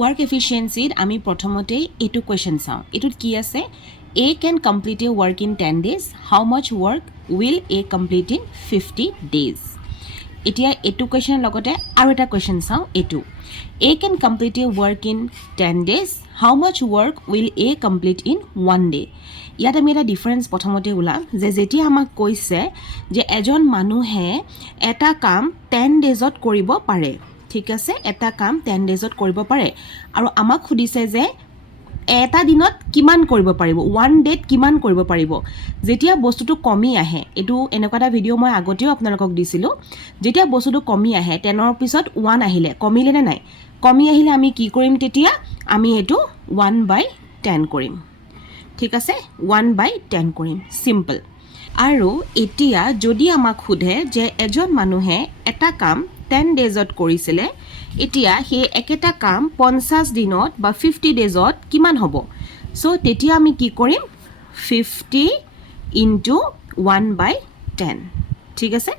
Work efficiency আমি প্ৰথমতে এইটো কোৱেশ্চন চাওঁ এটোত কি আছে A can complete a work in 10 days how much work will A complete in 50 days এতিয়া এইটো কোৱেশ্চনৰ লগতে আৰু এটা কোৱেশ্চন চাওঁ এইটো A can complete a work in 10 days how much work will A complete in 1 day ইয়াত আমি এটা ডিফাৰেন্স প্ৰথমতে ওলাম যে যেতিয়া আমাক কৈছে যে এজন মানুহে এটা কাম 10 ডেজত কৰিব পাৰে ঠিক আছে এটা কাম 10 ডেজত কৰিব পাৰে আৰু আমাক খুদিছে যে এটা দিনত কিমান কৰিব পাৰিব 1 ডেত কিমান কৰিব পাৰিব যেতিয়া বস্তুটো কমি আহে এটো এনেকুৱা এটা ভিডিও মই আগতেও আপোনালোকক দিছিলো যেতিয়া বস্তুটো কমি আহে 10 ৰ পিছত 1 আহিলে কমিলে নে নাই কমি আহিলে আমি কি কৰিম তেতিয়া আমি এটো 1/10 কৰিম ঠিক আছে 1/10 কৰিম সিম্পল আৰু এতিয়া যদি আমাক খুদে যে এজন মানুহে এটা কাম 10 ডেজত কৰিছিলে এতিয়া হে একেটা কাম 50 দিনত বা 50 ডেজত কিমান হ'ব সো তেতিয়া আমি কি কৰিম 50 into 1/10 ঠিক আছে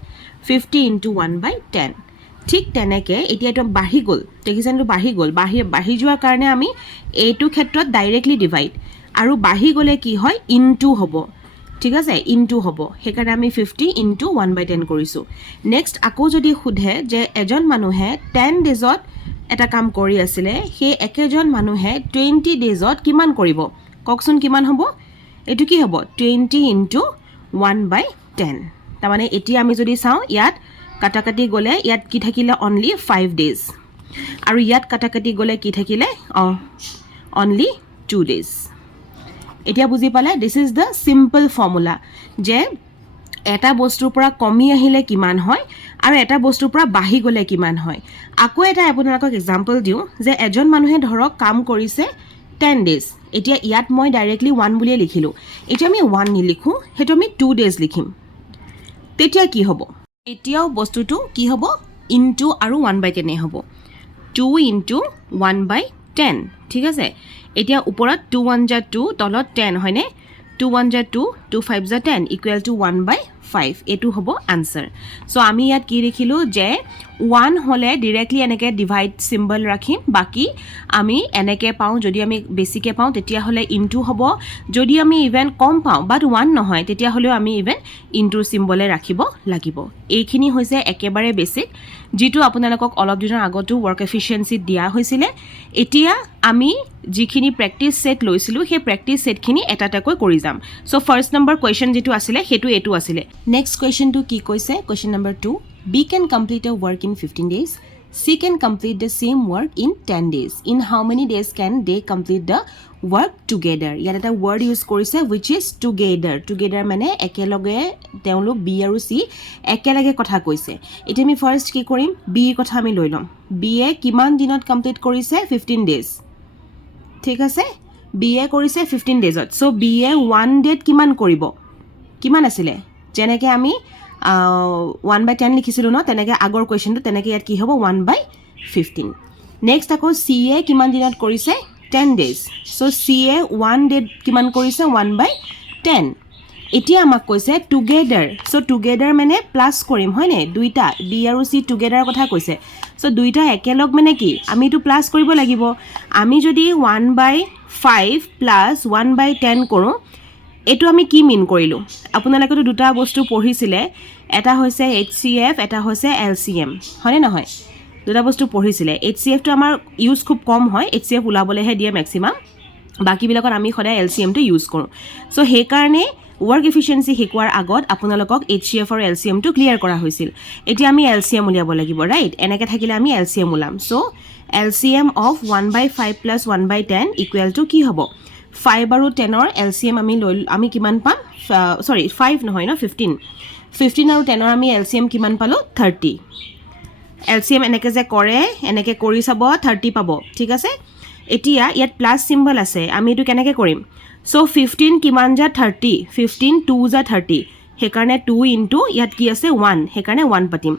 50 into 1/10 ঠিক তেনেকে এতিয়া এটা বাঢ়ি গল দেখিছেনটো বাঢ়ি গল বাঢ়ি যোৱাৰ কাৰণে আমি এইটো ক্ষেত্ৰত ডাইৰেক্টলি ডিভাইড আৰু বাঢ়ি গলে কি হয় ইনটু হ'ব ঠিক আছে ইনটু হ'ব হেকাৰণে আমি 50 into 1/10 কৰিছো নেক্সট আকৌ যদি খুধে যে এজন মানুহে 10 ডেজত এটা কাম কৰি আছিল হে একেজন মানুহে 20 ডেজত কিমান কৰিব ককচোন কিমান হ'ব এটো কি হ'ব 20 into 1/10 তাৰ মানে এতিয়া আমি যদি চাওঁ ইয়াত কাটাকাটি গলে ইয়াত কি থাকিলে অনলি 5 ডেজ আৰু ইয়াত কাটাকাটি গলে কি থাকিলে অনলি 2 ডেজ এতিয়া বুজি পালে this is the simple formula যে এটা বস্তুৰ পৰা কমি আহিলে কিমান হয় আৰু এটা বস্তুৰ পৰা বাঢ়ি গলে কিমান হয় আকৌ এটা আপোনালোকক এক্সাম্পল দিও যে এজন মানুহে ধৰক কাম কৰিছে 10 ডেজ এতিয়া ইয়াত মই ডাইৰেক্টলি 1 বুলি লিখিলো এতিয়া আমি 1 নিলিখো হেটো আমি 2 ডেজ লিখিম তেতিয়া কি হ'ব এতিয়াও বস্তুটো কি হ'ব ইনটু আৰু 1/10 হ'ব 2 into 1/10 ঠিক আছে এতিয়া ওপৰত 2 1 যা 2 তলত 10 হয়নে 2 1 যা 2 2 5 যা 10 ইকুৱেল টু 1/5 এটো হ'ব আনসাৰ সো আমি ইয়াত কি লিখিলো যে 1 হলে ডাইৰেক্টলি এনেকে ডিভাইড সিম্বল ৰাখিম বাকি আমি এনেকে পাও যদি আমি বেছিকে পাও তেতিয়া হলে ইনটু হ'ব যদি আমি ইভেন কম পাও বাট 1 নহয় তেতিয়া হলে আমি ইভেন ইনটু সিম্বলে ৰাখিব লাগিব এইখিনি হৈছে একেবাৰে বেসিক যেটো আপোনালোকক অলপ দিনৰ আগতো ওয়াৰ্ক এফিশিয়েন্সি দিয়া হৈছিল এতিয়া আমি যিখিনি প্ৰেক্টিস সেট লৈছিলো হে প্ৰেক্টিস সেটখিনি এটাটাকৈ কৰি যাম সো ফাৰ্স্ট নম্বৰ কোৱেশ্চন যেটো আছিল হেতু এটো আছিল নেক্সট কোৱেশ্চনটো কি কৈছে question number 2 B can complete a work in 15 days C can complete the same work in 10 days in how many days can they complete the work together ইয়াত এটা word use কৰিছে which is together মানে একেলগে তেওঁলোক B আৰু C একেলগে কথা কৈছে এতিয়া আমি ফাৰ্স্ট কি কৰিম B কথা আমি লৈ লম B এ কিমান দিনত কমপ্লিট কৰিছে 15 days ঠিক আছে B এ কৰিছে 15 ডেজত সো B এ 1 ডেট কিমান কৰিব কিমান আছিল যেনেকে আমি 1/10 লিখিছিলো ন তেনেকে আগৰ কোৱেশ্চনটো তেনেকে ইয়াত কি হ'ব 1/15 নেক্সট আকৌ C এ কিমান দিনত কৰিছে 10 ডেজ সো C এ 1 ডেট কিমান কৰিছে 1/10 এতিয়া আমাক কৈছে টুগেদাৰ সো টুগেদাৰ মানে প্লাস কৰিম হয়নে দুইটা B আৰু C টুগেদাৰ কথা কৈছে সো দুইটা একেলগ মানে কি আমি তো প্লাস কৰিব লাগিব আমি যদি 1/5 প্লাস 1/10 কৰো এটো আমি কি মিন কৰিলো আপোনালোকে তো দুটা বস্তু পঢ়িছিলে এটা হৈছে HCF এটা হৈছে LCM হয়নে নহয় দুটা বস্তু পঢ়িছিলে HCF তো আমাৰ ইউজ খুব কম হয় HCF উলাবলেহে দিয়ে ম্যাক্সিমাম বাকি বিলাকত আমি সদায় LCM তো ইউজ কৰো সো হে কাৰণে work efficiency শিকোৱাৰ আগত আপোনালোকক HCF আৰু LCM তো ক্লিয়াৰ কৰা হৈছিল এতিয়া আমি LCM উলিয়াব লাগিব ৰাইট এনেকে থাকিলে আমি LCM উলাম so LCM of 1/5 plus 1/10 equal to কি হ'ব 5 আৰু 10 ৰ LCM আমি কিমান পাম সৰি 5 নহয় ন 15 আৰু 10 ৰ আমি LCM কিমান পালো 30 LCM এনেকে যে কৰে এনেকে কৰি চাব 30 পাব ঠিক আছে এতিয়া ইয়াত প্লাস সিম্বল আছে আমি এটো কেনেকে কৰিম সো 15 কিমান যা 30 15 2 যা 30 হেকাৰণে 2 ইনটু ইয়াত কি আছে 1 হেকাৰণে 1 পাতিম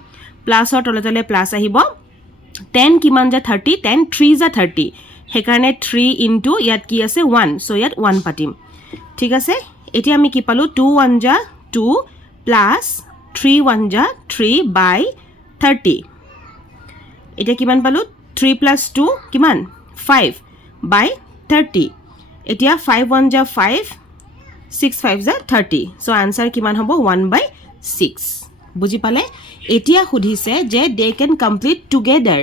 প্লাসৰ তলে প্লাস আহিব 10 কিমান যা 30 10 3 যা 30 হেকাৰণে 3 ইনটু ইয়াত কি আছে 1 সো ইয়াত 1 পাতিম ঠিক আছে এতিয়া আমি কি পালো 2 1 যা 2 প্লাস 3 1 যা 3/30 এটা কিমান পালো 3 + 2 কিমান 5/30 এতিয়া 5 1 যা 5 6 5 যা 30 সো আনসার কিমান হ'ব 1/6 বুজি পালে এতিয়া সুধিছে যে they can complete together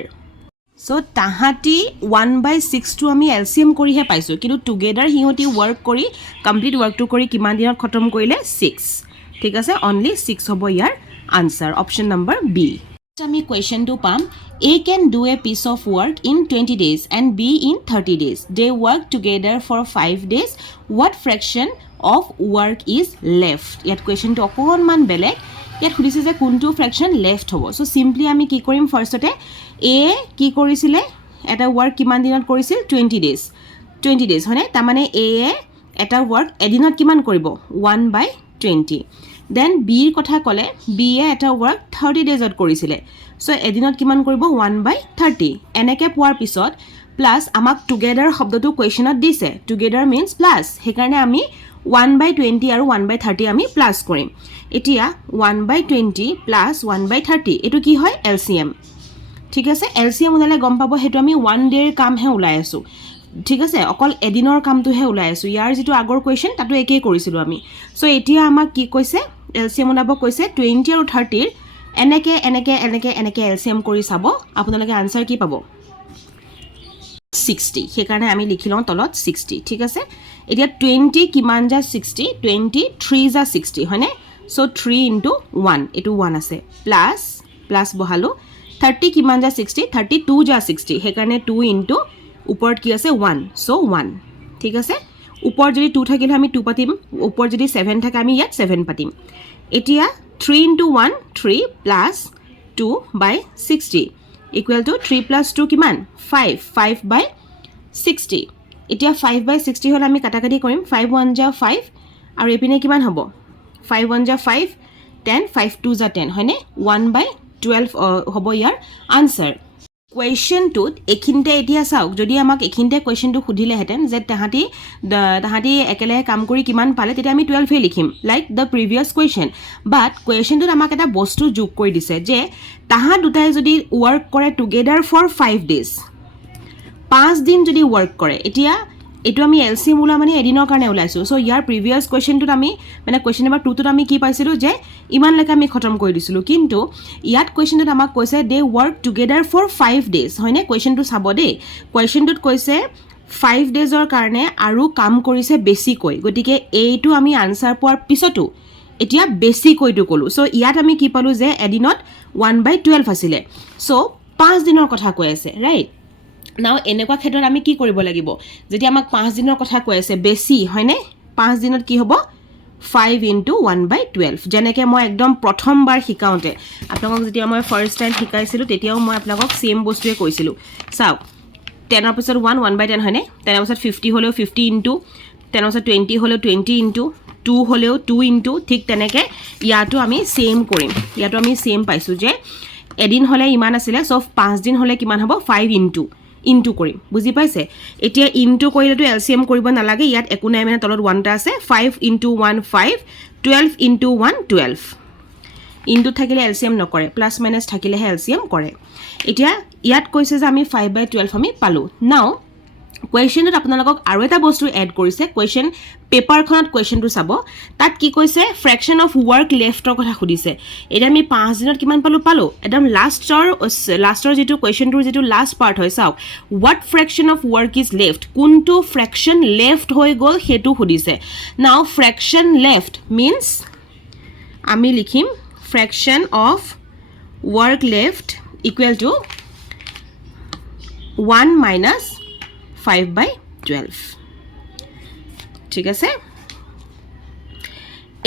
so তাহাঁতি 1/6 টো আমি এলসিএম কৰিহে পাইছোঁ কিন্তু টুগেদাৰ হিহঁতি ৱৰ্ক কৰি কমপ্লিট ৱৰ্কটো কৰি কিমান দিনত খতম কৰিলে 6 ঠিক আছে অনলি 6 হ'ব ইয়াৰ আনসাৰ অপশন নম্বৰ বি আমি কুৱেশ্যনটো পাম A can do a piece of work in 20 days and B in 30 days. They work together for 5 days. What fraction of work is left? ইয়াত কুৱেশ্যনটো অকণমান বেলেগ ইয়াত সুধিছে যে কোনটো ফ্ৰেকশ্যন লেফ্ট হ'ব সো সিম্পলি আমি কি কৰিম ফাৰ্ষ্টতে এ কি কৰিছিলে এটা ৱৰ্ক কিমান দিনত কৰিছিল 20 ডেজ হয়নে তাৰমানে এ এটা ৱৰ্ক এদিনত কিমান কৰিব 1/20 দেন বিৰ কথা ক'লে বি এ এটা ৱৰ্ক 30 ডেজত কৰিছিলে সো এদিনত কিমান কৰিব 1/30 এনেকৈ পোৱাৰ পিছত প্লাছ আমাক টুগেদাৰ শব্দটো কুৱেশ্যনত দিছে টুগেদাৰ মিন্স প্লাছ সেইকাৰণে আমি 1/20 আৰু 1/30 আমি প্লাছ কৰিম এতিয়া 1/20 প্লাছ 1/30 এইটো কি হয় এলচিএম ঠিক আছে এলচিএম ওলালে গম পাব সেইটো আমি 1 ডেৰ কামহে ওলাই আছোঁ ঠিক আছে অকল এদিনৰ কামটোহে ওলাই আছোঁ ইয়াৰ যিটো আগৰ কুৱেশ্যন তাতো একেই কৰিছিলোঁ আমি সো এতিয়া আমাক কি কৈছে এলচিএম ওলাব কৈছে 20 আৰু 30 এনেকৈ এনেকৈ এনেকৈ এনেকৈ এলচিএম কৰি চাব আপোনালোকে আনসাৰ কি পাব 60 সেইকাৰণে আমি লিখি লওঁ তলত 60 ঠিক আছে এতিয়া 20 কিমান যা 60 23 যা 60 হয়নে সো 3 × 1 এইটো 1 আছে প্লাছ বহালোঁ 30 কিমান যা 60 32 যা 60 সেইকাৰণে 2 × ওপৰত কি আছে 1 সো 1 ঠিক আছে ওপৰত যদি 2 থাকিলে আমি 2 পাতিম ওপৰত যদি 7 থাকে আমি ইয়াত 7 পাতিম এতিয়া 3 × 1 3 প্লাছ 2/60 ইকুৱেল টু 3 প্লাছ 2 কিমান 5/60 এতিয়া 5/60 হ'লে আমি কাটাকাটি কৰিম 5 1 যা 5 আৰু এপিনে কিমান হ'ব 5 1 যা 5 10 5 2 যা 10 হয়নে 1/12 হ'ব ইয়াৰ আনসাৰ কুৱেশ্যনটোত এইখিনিতে এতিয়া চাওক যদি আমাক এইখিনিতে কুৱেশ্যনটো সুধিলেহেঁতেন যে তাহাঁতি একেলগে কাম কৰি কিমান পালে তেতিয়া আমি 12 লিখিম লাইক দ্য প্ৰিভিয়াছ কুৱেশ্যন বাট কুৱেশ্যনটোত আমাক এটা বস্তু যোগ কৰি দিছে যে তাহাঁ দুটাই যদি ৱৰ্ক কৰে টুগেদাৰ ফৰ 5 ডেজ 5 দিন যদি ৱৰ্ক কৰে এতিয়া এইটো আমি এলচিএম ওলা মানে এদিনৰ কাৰণে ওলাইছোঁ সো ইয়াৰ প্ৰিভিয়াছ কুৱেশ্যনটোত আমি মানে কুৱেশ্যন নম্বৰ 2টোত আমি কি পাইছিলোঁ যে ইমানলৈকে আমি খতম কৰি দিছিলোঁ কিন্তু ইয়াত কুৱেশ্যনটোত আমাক কৈছে দে ৱৰ্ক টুগেদাৰ ফৰ 5 ডেজ হয়নে কুৱেশ্যনটো চাব দেই কুৱেশ্যনটোত কৈছে 5 ডেজৰ কাৰণে আৰু কাম কৰিছে বেছিকৈ গতিকে এইটো আমি আনসাৰ পোৱাৰ পিছতো এতিয়া বেছিকৈটো ক'লোঁ সো ইয়াত আমি কি পালোঁ যে এদিনত 1/12 আছিলে সো 5 দিনৰ কথা কৈ আছে ৰাইট নাও এনেকুৱা ক্ষেত্ৰত আমি কি কৰিব লাগিব যেতিয়া আমাক 5 দিনৰ কথা কৈ আছে বেছি হয়নে 5 দিনত কি হ'ব 5 × 1/12 যেনেকৈ মই একদম প্ৰথমবাৰ শিকাওঁতে আপোনালোকক যেতিয়া মই ফাৰ্ষ্ট টাইম শিকাইছিলোঁ তেতিয়াও মই আপোনালোকক সেম বস্তুৱে কৈছিলোঁ চাওক 10ৰ পিছত 1/10 হয়নে 10ৰ পিছত 50 হ'লেও 50 × 10ৰ পিছত 20 হ'লেও 20 × 2 হ'লেও 2 × ঠিক তেনেকৈ ইয়াতো আমি সেম কৰিম ইয়াতো আমি সেম পাইছোঁ যে এদিন হ'লে ইমান আছিলে সব 5 দিন হ'লে কিমান হ'ব 5 × ইনটু কৰিম বুজি পাইছে এতিয়া ইনটু কৰিলেতো এলচিএম কৰিব নালাগে ইয়াত একো নাই মানে তলত 1টা আছে 5 × 1 5 12 × 1 12 ইনটু থাকিলে এলচিএম নকৰে প্লাছ মাইনাছ থাকিলেহে এলচিএম কৰে এতিয়া ইয়াত কৈছে যে আমি 5/12 আমি পালোঁ নাও কুৱেশ্যনটোত আপোনালোকক আৰু এটা বস্তু এড কৰিছে কুৱেশ্যন পেপাৰখনত কুৱেশ্যনটো চাব তাত কি কৈছে ফ্ৰেকশ্যন অফ ৱৰ্ক লেফ্টৰ কথা সুধিছে এতিয়া আমি 5 দিনত কিমান পালোঁ একদম লাষ্টৰ যিটো কুৱেশ্যনটোৰ যিটো লাষ্ট পাৰ্ট হয় চাওক what fraction of work is left কোনটো ফ্ৰেকশ্যন লেফ্ট হৈ গ'ল সেইটো সুধিছে নাও ফ্ৰেকশ্যন লেফ্ট মিন্স আমি লিখিম fraction of work left equal to 1 - 5/12 ঠিক আছে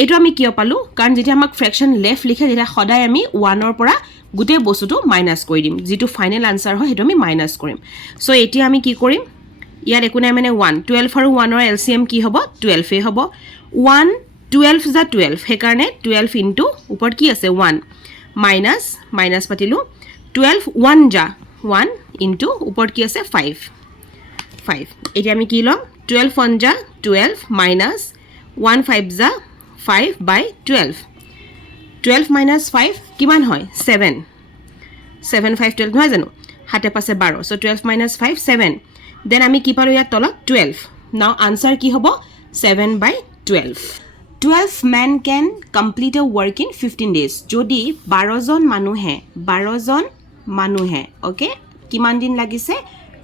এইটো আমি কিয় পালোঁ কাৰণ যেতিয়া আমাক ফ্ৰেকশ্যন লেফ্ট লিখে তেতিয়া সদায় আমি 1ৰ পৰা গোটেই বস্তুটো মাইনাছ কৰি দিম যিটো ফাইনেল আনসাৰ হয় সেইটো আমি মাইনাছ কৰিম সো এতিয়া আমি কি কৰিম ইয়াত একো নাই মানে 1 12 আৰু 1ৰ এলচিএম কি হ'ব 12 হ'ব 1 12 যা 12 সেইকাৰণে 12 × ওপৰত কি আছে 1 মাইনাছ পাতিলোঁ 12 1 যা 1 × ওপৰত কি আছে 5 এতিয়া আমি কি ল'ম 12 1 যা 12 মাইনাছ 1 5 যা 5/12 12 - 5 কিমান হয় 7 7 5 12 নহয় জানো হাতে পাছে 12 সো 12 - 5 7 দেন আমি কি পালোঁ ইয়াত তলত 12 নাও আনসাৰ কি হ'ব 7/12 12 men can complete a work in 15 days যদি 12জন মানুহে ওকে কিমান দিন লাগিছে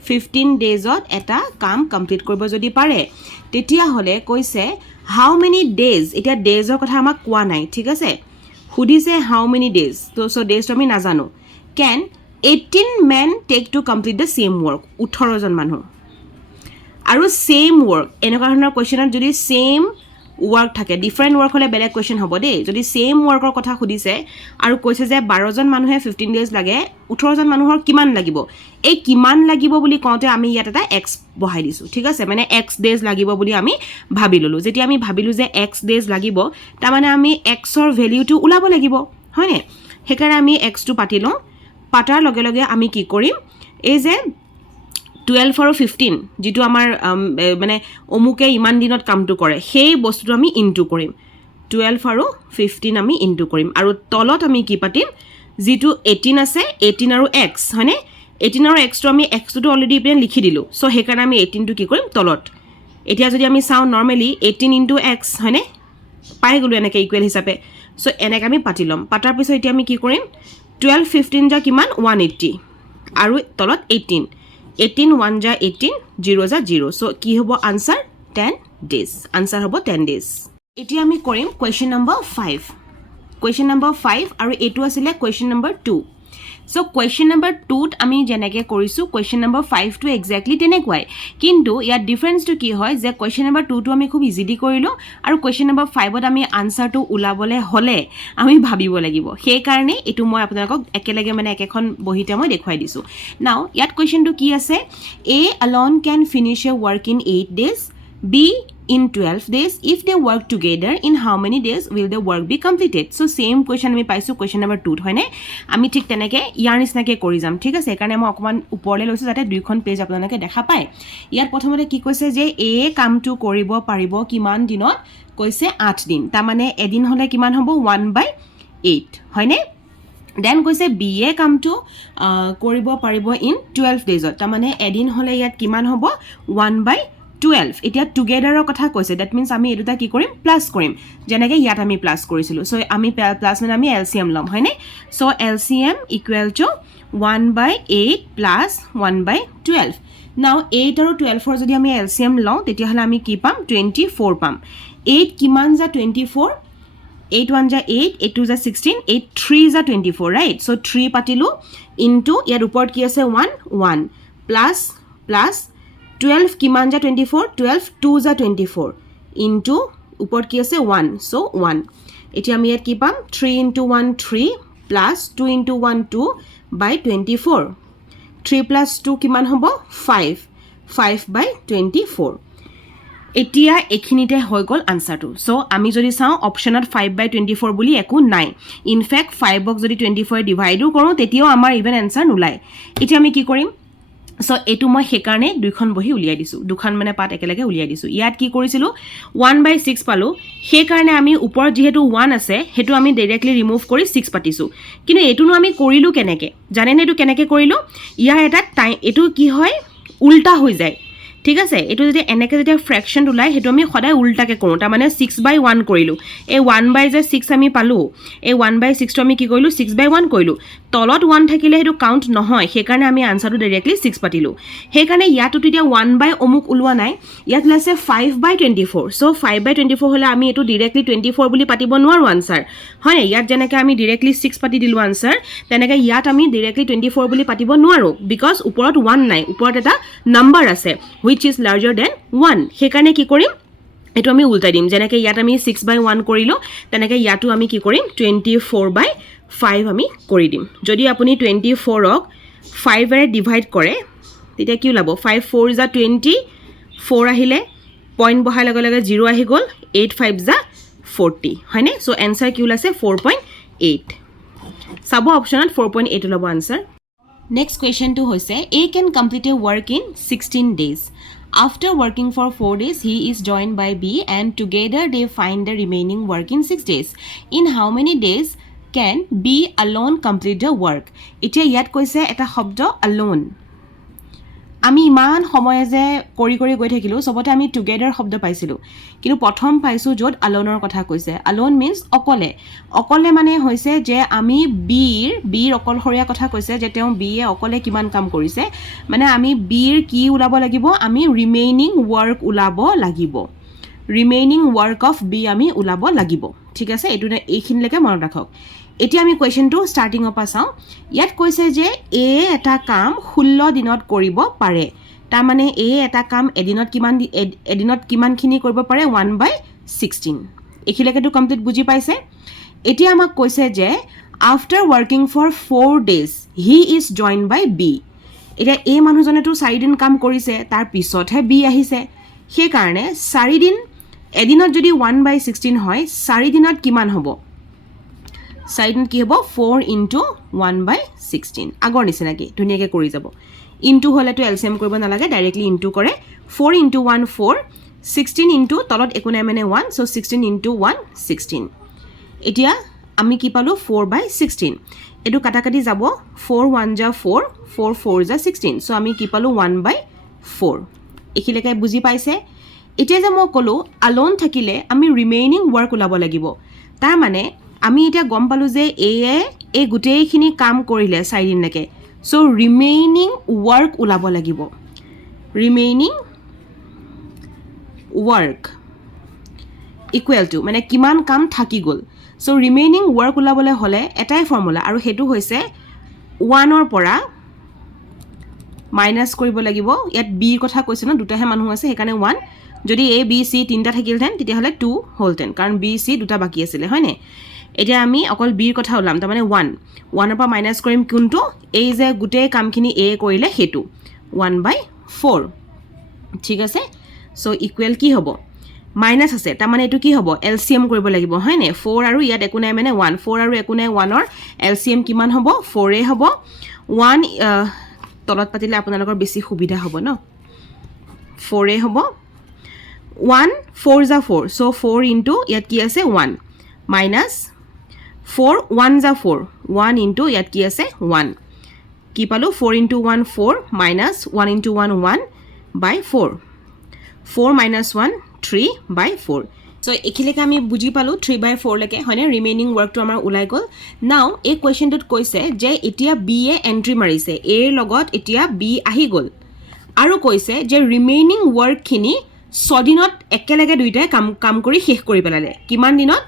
15 ডেজত এটা কাম কমপ্লিট কৰিব যদি পাৰে তেতিয়া হলে কৈছে হাউ মেনি ডেজ এটা ডেজৰ কথা আমাক কোৱা নাই ঠিক আছে সুধিছে হাউ মেনি ডেজ তো সো ডেজ আমি নাজানো can 18 men take to complete the same work 18 জন মানুহ আৰু same work এনেকুৱা ধৰণৰ কোৱেশ্চনত যদি same work থাকে ডিফাৰেন্ট work হলে বেলেগ কোৱেশ্চন হ'ব দেই যদি same workৰ কথা সুধিছে আৰু কৈছে যে 12 জন মানুহে 15 ডেজ লাগে 18 জন মানুহৰ কিমান লাগিব এই কিমান লাগিব বুলি কওঁতে আমি ইয়াত এটা x বহাই দিছো ঠিক আছে মানে x ডেজ লাগিব বুলি আমি ভাবি ললো যেতিয়া আমি ভাবিলো যে x ডেজ লাগিব তাৰ মানে আমি x ৰ ভ্যালুটো উলাব লাগিব হয়নে হেকাৰে আমি x টো পাতি লওঁ পাটাৰ লগে লগে আমি কি কৰিম এই যে 12 আৰু 15 যেটো আমাৰ মানে অমুকে ইমান দিনত কামটো কৰে সেই বস্তুটো আমি ইনটু কৰিম 12 আৰু 15 আমি ইনটু কৰিম আৰু তলত আমি কি পাতিম যেটো 18 আছে 18 আৰু x হয়নে 18 আৰু x টো আমি x টো অলৰেডি ইপেন লিখি দিলো সো হেকাৰণে আমি 18 টো কি কৰিম তলত এতিয়া যদি আমি চাও নৰমালি 18 * x হয়নে পাই গলো এনেকে ইকুৱেল হিচাপে সো এনেকে আমি পাতি লম পাটাৰ পিছত এতিয়া আমি কি কৰিম 12 15 যা কিমান 180 আৰু তলত 18 18 1 যা 18 0 যা 0 সো কি হ'ব আনসাৰ 10 ডেজ আনসাৰ হ'ব 10 ডেজ এতিয়া আমি কৰিম কোৱেশ্চন নম্বৰ 5 কোৱেশ্চন নম্বৰ 5 আৰু এটো আছিল question number 2 so question number 2 ত আমি জেনেকে কৰিছো কোৱেশ্চন নম্বৰ 5 টো এক্স্যাক্টলি তেনেকুৱাই কিন্তু ইয়াৰ ডিফাৰেন্স টো কি হয় যে কোৱেশ্চন নম্বৰ 2 টো আমি খুব ইজিলি কৰিলো আৰু কোৱেশ্চন নম্বৰ 5 ত আমি আনসাৰ টো উলাবলে হলে আমি ভাবিব লাগিব সেই কাৰণে এটো মই আপোনালোকক একেলগে মানে একেখন বহিতে মই দেখুৱাই দিছো নাও ইয়াত কোৱেশ্চন টো কি আছে A alone can finish a work in 8 days B in 12 days if they work together in how many days will the work be completed so same question আমি পাইছো question number 2 হয়নে আমি ঠিক তেনেকে ইয়াৰ নিচিনাকে কৰি যাম ঠিক আছে একাৰণে মই অকমান ওপৰলে লৈছো যাতে দুইখন পেজ আপোনালোকে দেখা পায় ইয়াৰ প্ৰথমতে কি কৈছে যে এ কামটো কৰিব পাৰিব কিমান দিনত কৈছে 8 দিন তাৰ মানে এদিন হলে কিমান হ'ব 1/8 হয়নে দেন কৈছে বি এ কামটো কৰিব পাৰিব ইন 12 ডেজত তাৰ মানে এদিন হলে ইয়াত কিমান হ'ব 1/12 এতিয়া টুগেদাৰৰ কথা কৈছে দ্যাট মিন্স আমি এডুটা কি কৰিম প্লাস কৰিম জেনেকে ইয়াত আমি প্লাস কৰিছিলো সো আমি প্লাস মানে আমি এলসিএম লম হয়নে so LCM equal to 1/8 plus 1/12 নাও 8 আৰু 12 ৰ যদি আমি এলসিএম লওঁ তেতিয়া হলে আমি কি পাম 24 পাম 8 কিমান যা 24 8 1 যা 8 8 2 যা 16 8 3 যা 24 রাইট সো 3 পাতিলো ইনটু ইয়াৰ ওপৰত কি আছে 1 1 প্লাস প্লাস 12 কিমান যা 24 12 2 যা 24 ইনটু ওপৰত কি আছে 1 সো 1 এতিয়া আমি ইয়াত কি পাম 3 into 1 3 plus 2 into 1 2 by 24 3 plus 2 কিমান হ'ব 5 5 by 24 এতিয়া এখিনিতে হৈ গল আনসাৰটো সো আমি যদি চাও অপশনত 5/24 বুলি একো নাই ইনফ্যাক্ট 5 ক যদি 24 ডিভাইডও কৰো তেতিয়াও আমাৰ ইভেন আনসাৰ নুলাই এতিয়া আমি কি কৰিম সো এটো মই হেকাৰণে দুইখন বহি উলিয়াই দিছো দুখন মানে পাত একেলগে উলিয়াই দিছো ইয়াত কি কৰিছিলো 1/6 পালো হেকাৰণে আমি ওপৰত যেহেতু 1 আছে হেতু আমি ডাইৰেক্টলি ৰিমুভ কৰি 6 পাতিছো কিন্তু এটোনো আমি কৰিলো কেনেকে জানেনে এটো কেনেকে কৰিলো ইয়াৰ এটা টাইম এটো কি হয় উল্টা হৈ যায় ঠিক আছে এটো যদি এনেকে যদি ফ্র্যাকশন উলাই হেতু আমি সদায় উল্টাকে কৰো তাৰ মানে 6/1 কৰিলো এই 1/6 আমি পালো এই 1/6 টো আমি কি কৰিলো 6/1 কৰিলো তলত 1 থাকিলে হেতু কাউন্ট নহয় হেকাৰণে আমি আনসাৰটো ডাইৰেক্টলি 6 পাতিলো হেকাৰণে ইয়াটো তেতিয়া 1/ অমুক উলৱা নাই ইয়াত আছে 5/24 সো 5/24 হলে আমি এটো ডাইৰেক্টলি 24 বুলি পাতিব নোৱাৰো আনসাৰ হয় ইয়াত জেনেকে আমি ডাইৰেক্টলি 6 পাতি দিলো আনসাৰ তেনেকে ইয়াত আমি ডাইৰেক্টলি 24 বুলি পাতিব নোৱাৰো বিকজ ওপৰত 1 নাই ওপৰত এটা নাম্বাৰ আছে which is larger than 1 হেকাৰণে কি কৰিম এটো আমি উল্টাই দিম জেনেকে ইয়াত আমি 6/1 কৰিলো তেনেকে ইয়াটো আমি কি কৰিম 24/5 আমি কৰি দিম যদি আপুনি 24 ক 5 এৰে ডিভাইড কৰে তেতিয়া কি ওলাব 5 4 যা 20 4 আহিলে পইণ্ট বহাই লগে লগে 0 আহি গল 8 5 যা 40 হয়নে সো आंसर কি ওলাছে 4.8 সাব অপশনত 4.8 ওলাব answer Next question to hoise A can complete a work in 16 days. After working for 4 days, he is joined by B and together they find the remaining work in 6 days. In how many days can B alone complete the work? Etia yat koise eta shobdo alone. আমি ইমান সময় যে কৰি গৈ থাকিলোঁ চবতে আমি together শব্দ পাইছিলোঁ কিন্তু প্ৰথম পাইছোঁ য'ত আলোনৰ কথা কৈছে আলোন মিনছ অকলে অকলে মানে হৈছে যে আমি বিৰ অকলশৰীয়া কথা কৈছে যে তেওঁ বিয়ে অকলে কিমান কাম কৰিছে মানে আমি বিৰ কি ওলাব লাগিব আমি ৰিমেইনিং ৱৰ্ক ওলাব লাগিব ৰিমেইনিং ৱৰ্ক অফ বি আমি ওলাব লাগিব ঠিক আছে এইখিনিলৈকে মনত ৰাখক এতিয়া আমি কুৱেশ্যনটো ষ্টাৰ্টিঙৰ পৰা চাওঁ ইয়াত কৈছে যে এ এটা কাম 16 দিনত কৰিব পাৰে তাৰমানে এ এটা কাম এদিনত কিমানখিনি কৰিব পাৰে 1/16 এইখিনিলৈকেতো কমপ্লিট বুজি পাইছে এতিয়া আমাক কৈছে যে after working for 4 days he is join by B এতিয়া এই মানুহজনেতো 4 দিন কাম কৰিছে তাৰ পিছতহে বি আহিছে সেইকাৰণে 4 দিন এদিনত যদি 1/16 হয় 4 দিনত কিমান হ'ব 4 দিনত কি হ'ব 4 × 1/16 আগৰ নিচিনাকৈ ধুনীয়াকৈ কৰি যাব ইনটু হ'লেতো এলচিএম কৰিব নালাগে ডাইৰেক্টলি ইনটু কৰে 4 × 1 4 16 ইনটু তলত একো নাই মানে 1 চ' 16 × 1 16 এতিয়া আমি কি পালোঁ 4/16 এইটো কাটাকাটি যাব 4 1 যা 4 4 4 যা 16 চ' আমি কি পালোঁ 1/4 এইখিনিলৈকে বুজি পাইছে এতিয়া যে মই ক'লোঁ আলোন থাকিলে আমি ৰিমেইনিং ৱৰ্ক ওলাব লাগিব তাৰমানে আমি এতিয়া গম পালোঁ যে এই গোটেইখিনি কাম কৰিলে 4 দিনলৈকে চ' ৰিমেইনিং ৱৰ্ক ওলাব লাগিব ৰিমেইনিং ৱৰ্ক ইকুৱেল টু মানে কিমান কাম থাকি গ'ল চ' ৰিমেইনিং ৱৰ্ক ওলাবলৈ হ'লে এটাই ফৰ্মুলা আৰু সেইটো হৈছে 1ৰ পৰা মাইনাছ কৰিব লাগিব ইয়াত বিৰ কথা কৈছে ন দুটাহে মানুহ আছে সেইকাৰণে 1 যদি এ বি চি তিনিটা থাকিলহেঁতেন তেতিয়াহ'লে 2 হ'লহেঁতেন কাৰণ বি চি দুটা বাকী আছিলে হয়নে এতিয়া আমি অকল বিৰ কথা ওলাম তাৰমানে 1ৰ পৰা মাইনাছ কৰিম কোনটো এই যে গোটেই কামখিনি এ কৰিলে সেইটো 1/4 ঠিক আছে চ' ইকুৱেল কি হ'ব মাইনাছ আছে তাৰমানে এইটো কি হ'ব এলচিএম কৰিব লাগিব হয়নে 4 আৰু ইয়াত একো নাই মানে 1 4 আৰু একো নাই 1ৰ এলচিএম কিমান হ'ব 4 হ'ব 1 তলত পাতিলে আপোনালোকৰ বেছি সুবিধা হ'ব ন 4 হ'ব 1 4 যা 4 চ' 4 ইনটু ইয়াত কি আছে 1 মাইনাছ 4 1 যা 4 1 ইনটু ইয়াত কি আছে 1 কি পালোঁ 4 × 1 4 মাইনাছ 1 × 1 1/4 4 - 1 3/4 চ' এইখিনিলৈকে আমি বুজি পালোঁ 3/4 লৈকে হয়নে ৰিমেইনিং ৱৰ্কটো আমাৰ ওলাই গ'ল নাও এই কুৱেশ্যনটোত কৈছে যে এতিয়া বি এ এণ্ট্ৰি মাৰিছে এৰ লগত এতিয়া বি আহি গ'ল আৰু কৈছে যে ৰিমেইনিং ৱৰ্কখিনি 6 দিনত একেলগে দুইটাই কাম কৰি শেষ কৰি পেলালে কিমান দিনত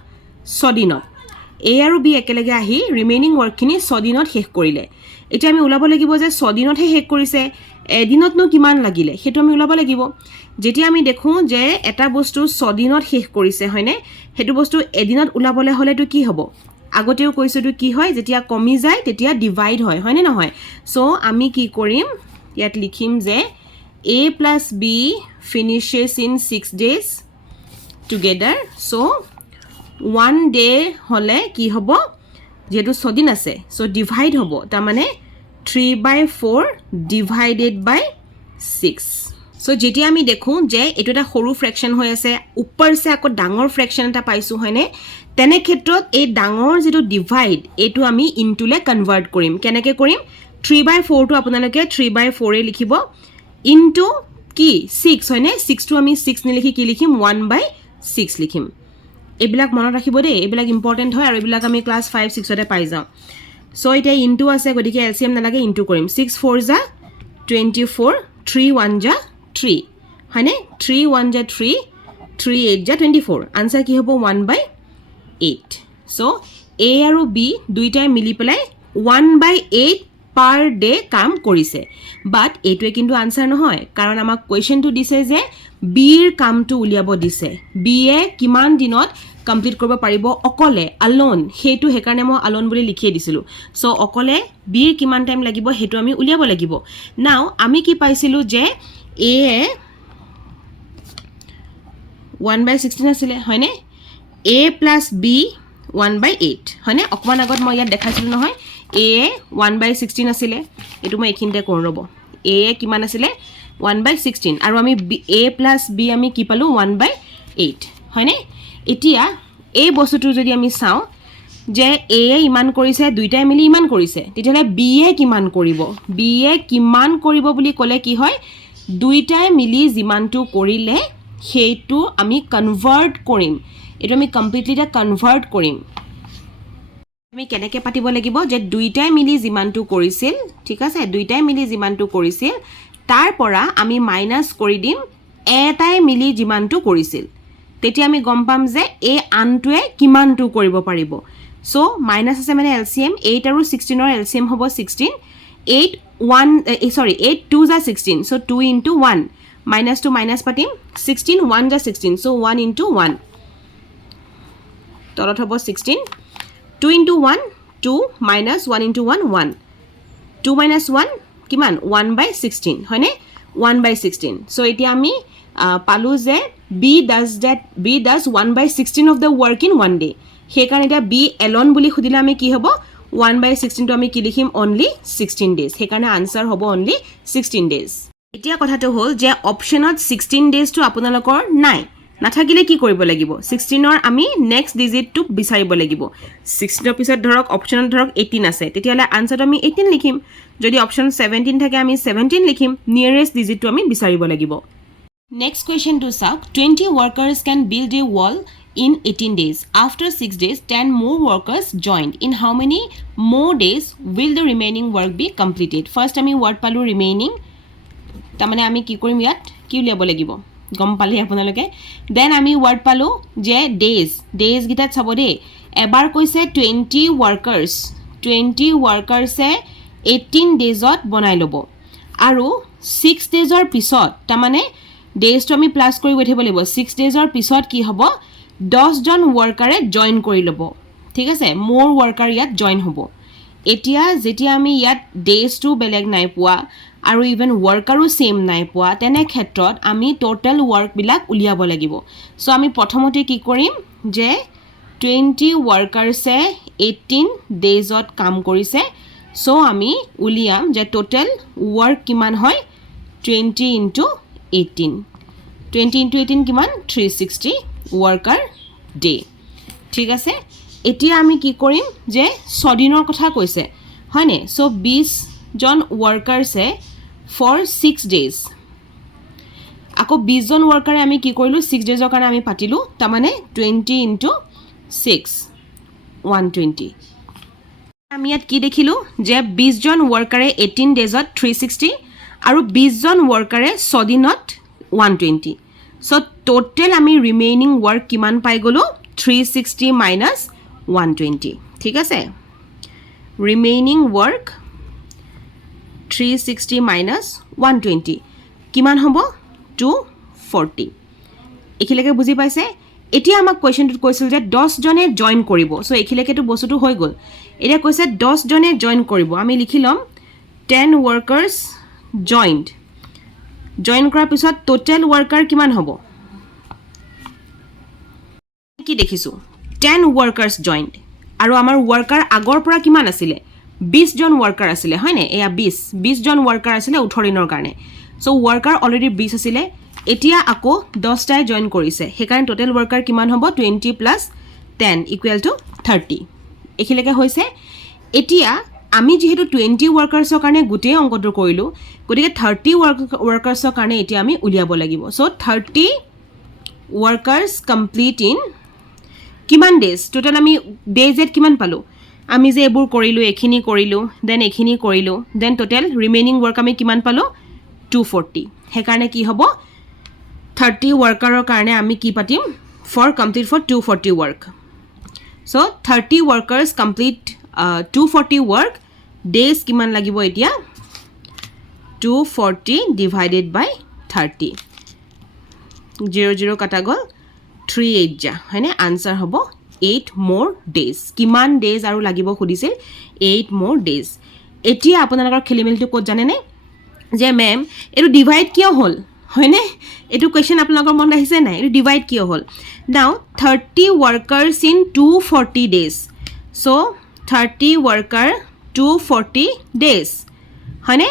6 দিনত এ আৰু বি একেলগে আহি ৰিমেইনিং ৱৰ্কখিনি 6 দিনত শেষ কৰিলে এতিয়া আমি ওলাব লাগিব যে 6 দিনতহে শেষ কৰিছে এদিনতনো কিমান লাগিলে সেইটো আমি ওলাব লাগিব যেতিয়া আমি দেখোঁ যে এটা বস্তু 6 দিনত শেষ কৰিছে হয়নে সেইটো বস্তু এদিনত ওলাবলৈ হ'লেতো কি হ'ব আগতেও কৈছোঁতো কি হয় যেতিয়া কমি যায় তেতিয়া ডিভাইড হয় হয়নে নহয় চ' আমি কি কৰিম ইয়াত লিখিম যে a plus b finishes in 6 days together so 1 day হ'লে কি হ'ব যেহেতু 6 দিন আছে চ' ডিভাইড হ'ব তাৰমানে 3/4 ডিভাইডেড বাই 6 চ' যেতিয়া আমি দেখোঁ যে এইটো এটা সৰু ফ্ৰেকশ্যন হৈ আছে ওপৰছে আকৌ ডাঙৰ ফ্ৰেকশ্যন এটা পাইছোঁ হয়নে তেনে ক্ষেত্ৰত এই ডাঙৰ যিটো ডিভাইড এইটো আমি ইনটুলে কনভাৰ্ট কৰিম কেনেকৈ কৰিম 3/4টো আপোনালোকে 3/4 লিখিব ইনটু কি 6 হয়নে 6টো আমি 6 নিলিখি কি লিখিম 1/6 লিখিম এইবিলাক মনত ৰাখিব দেই এইবিলাক ইম্পৰ্টেণ্ট হয় আৰু এইবিলাক আমি ক্লাছ 5 6তে পাই যাওঁ চ' এতিয়া ইনটু আছে গতিকে এলচিএম নালাগে ইনটু কৰিম 6 4 যা 24 3 1 যা 3 হয়নে 3 1 যা 3 3 8 যা 24 আনচাৰ কি হ'ব 1/8 চ' এ আৰু বি দুইটাই মিলি পেলাই 1/8 পাৰ ডে কাম কৰিছে বাট এইটোৱে কিন্তু আনচাৰ নহয় কাৰণ আমাক কুৱেশ্যনটো দিছে যে বিৰ কামটো উলিয়াব দিছে বিয়ে কিমান দিনত কমপ্লিট কৰিব পাৰিব অকলে আলোন সেইটো সেইকাৰণে মই আলোন বুলি লিখিয়ে দিছিলোঁ চ' অকলে বিৰ কিমান টাইম লাগিব সেইটো আমি উলিয়াব লাগিব নাও আমি কি পাইছিলোঁ যে এ 1/16 আছিলে হয়নে এ প্লাছ বি 1/8 হয়নে অকণমান আগত মই ইয়াত দেখাইছিলোঁ নহয় এ 1/16 আছিলে এইটো মই এইখিনিতে কৰোঁ ৰ'ব এ কিমান আছিলে 1/16 আৰু আমি এ প্লাছ বি আমি কি পালোঁ 1/8 হয়নে এতিয়া এই বস্তুটো যদি আমি চাওঁ যে এ ইমান কৰিছে দুইটাই মিলি ইমান কৰিছে তেতিয়াহ'লে বি এ কিমান কৰিব বি এ কিমান কৰিব বুলি ক'লে কি হয় দুইটাই মিলি যিমানটো কৰিলে সেইটো আমি কনভাৰ্ট কৰিম এইটো আমি কমপ্লিটলি এটা কনভাৰ্ট কৰিম আমি কেনেকৈ পাতিব লাগিব যে দুইটাই মিলি যিমানটো কৰিছিল ঠিক আছে দুইটাই মিলি যিমানটো কৰিছিল তাৰ পৰা আমি মাইনাছ কৰি দিম এটাই মিলি যিমানটো কৰিছিল তেতিয়া আমি গম পাম যে এই আনটোৱে কিমানটো কৰিব পাৰিব সো মাইনাছ আছে মানে এলচিএম 8 আৰু 16 ৰ এলচিএম হ'ব 16 8 2 যা 16 so 2 into 1 minus to minus পাতিম 16 1 যা 16 so 1 into 1 তলত হ'ব 16 2 into 1 2 minus 1 into 1 1 2 minus 1 কিমান 1 by 16 হয়নে 1 by 16 so এতিয়া আমি পালো যে B does 1 by 16 of the work in one day সেইকাৰণে এটা B alone বুলি খুদিলে আমি কি হ'ব 1 by 16 to আমি কি লিখিম only 16 days সেইকাৰণে আনসাৰ হ'ব only 16 days এতিয়া কথাটো হ'ল যে অপচনত 16 days to আপোনালোকৰ নাই নাথাকিলে কি কৰিব লাগিব 16 ৰ আমি নেক্সট ডিজিট টু বিচাৰিব লাগিব 16 ৰ পিছত ধৰক অপচনত ধৰক 18 আছে তেতিয়ালে আনসাৰটো আমি 18 লিখিম যদি অপচন 17 থাকে আমি 17 লিখিম নিয়াৰেষ্ট ডিজিটটো আমি বিচাৰিব লাগিব নেক্সট কোৱেশ্চন টু চাওক 20 workers can build a wall in 18 days after 6 days 10 more workers joined in how many more days will the remaining work be completed first আমি word পালো remaining তাৰমানে আমি কি কৰিম ইয়াত কি উলিয়াব লাগিব গম পালে আপোনালোকে দেন আমি ওয়াৰ্ড পালো যে ডেজ গিটাত চাব দে এবাৰ কৈছে 20 ওয়াৰ্কাৰসে 18 ডেজত বনাই লব আৰু 6 ডেজৰ পিছত তাৰমানে ডেজটো আমি প্লাস কৰি গঠিব লাগিব 6 ডেজৰ পিছত কি হ'ব 10 জন ওয়াৰ্কাৰে জয়েন কৰি লব ঠিক আছে মোর ওয়ার্কার ইয়াত জয়েন হ'ব এতিয়া যেতিয়া আমি ইয়াত ডেজটো বেলেগ নাই পোৱা আৰু ইভেন ওয়াৰ্কাৰও সেম নাই পোৱা তেনে ক্ষেত্ৰত আমি টোটাল ওয়াৰ্ক বিলাক উলিয়াব লাগিব সো আমি প্ৰথমতে কি কৰিম যে 20 ওয়াৰ্কাৰসে 18 ডেজত কাম কৰিছে সো আমি উলিয়াম যে টোটাল ওয়ার্ক কিমান হয় 20 into 18 20 into 18 কিমান 360 ওয়ার্কার ডে ঠিক আছে এতিয়া আমি কি কৰিম যে 6 দিনৰ কথা কৈছে হয়নে সো 20 জন ওয়াৰ্কাৰসে for 6 days আকৌ 20 জন ওয়াৰ্কাৰে আমি কি কৰিলো 6 ডেজৰ কাৰণে আমি পাতিলো তাৰমানে 20 into 6 120 আমি ইয়াত কি দেখিলো যে 20 জন ওয়ার্কারে 18 ডেজত 360 আৰু 20 জন ওয়ার্কারে 6 দিনত 120 সো টোটাল আমি রিমেইনিং ওয়ার্ক কিমান পাই গলো 360 minus 120 ঠিক আছে রিমেইনিং ওয়ার্ক 360 minus 120 কিমান হ'ব 240 এখিলেকে বুজি পাইছে এতিয়া আমাক কোৱেশ্চনটো কৈছিল যে 10 জনে জয়েন কৰিব সো এখিলেকেটো বস্তুটো হৈ গল এতিয়া কৈছে 10 জনে জয়েন কৰিব আমি লিখি লম 10 workers joined জয়েন কৰাৰ পিছত টোটাল ওয়াৰ্কাৰ কিমান হ'ব কি দেখিছো 10 workers joined আৰু আমাৰ ওয়াৰ্কাৰ আগৰ পৰা কিমান আছিল 20 জন ওয়াৰ্কাৰ আছিল হয়নে এয়া 20 জন ওয়াৰ্কাৰ আছিল 18 দিনৰ কাৰণে সো ওয়াৰ্কাৰ অলৰেডি 20 আছিল এতিয়া আকৌ 10 টাই জয়েন কৰিছে হেকাৰণে টোটাল ওয়ার্কার কিমান হ'ব 20 plus 10 equal to 30 এখিলেকে হৈছে এতিয়া আমি যেহেতু 20 ওয়াৰ্কাৰসৰ কাৰণে গুটেই অংকটো কৰিলো গতিকে 30 ওয়াৰ্কাৰসৰ কাৰণে এতিয়া আমি উলিয়াব লাগিব সো 30 ওয়ার্কারস কমপ্লিট ইন কিমান ডেজ টোটাল আমি ডেজত কিমান পালো আমি যে এবোৰ কৰিলো এখিনি কৰিলো দেন এখিনি কৰিলো দেন টোটাল ৰিমেইনিং ওয়াৰ্ক আমি কিমান পালো 240 হেকাৰণে কি হ'ব 30 ওয়াৰ্কাৰৰ কাৰণে আমি কি পাতিম for complete for 240 work so 30 workers complete 240 work days কিমান লাগিব এতিয়া 240 ডিভাইডেড বাই 30 0 কাটা গল 38 যা হয়নে আনসার হ'ব 8 more days কিমান ডেজ আৰু লাগিব খুদিছিল 8 more days এতিয়া আপোনালোকৰ খেলিমেলিটো ক'ত জানে নে যে মেম এটো ডিভাইড কিয় হল হয়নে এটো কোৱেশ্চন আপোনালোকৰ মন আহিছে নাই এটো ডিভাইড কিয় হল নাও 30 workers in 240 days so 30 worker 240 days হয়নে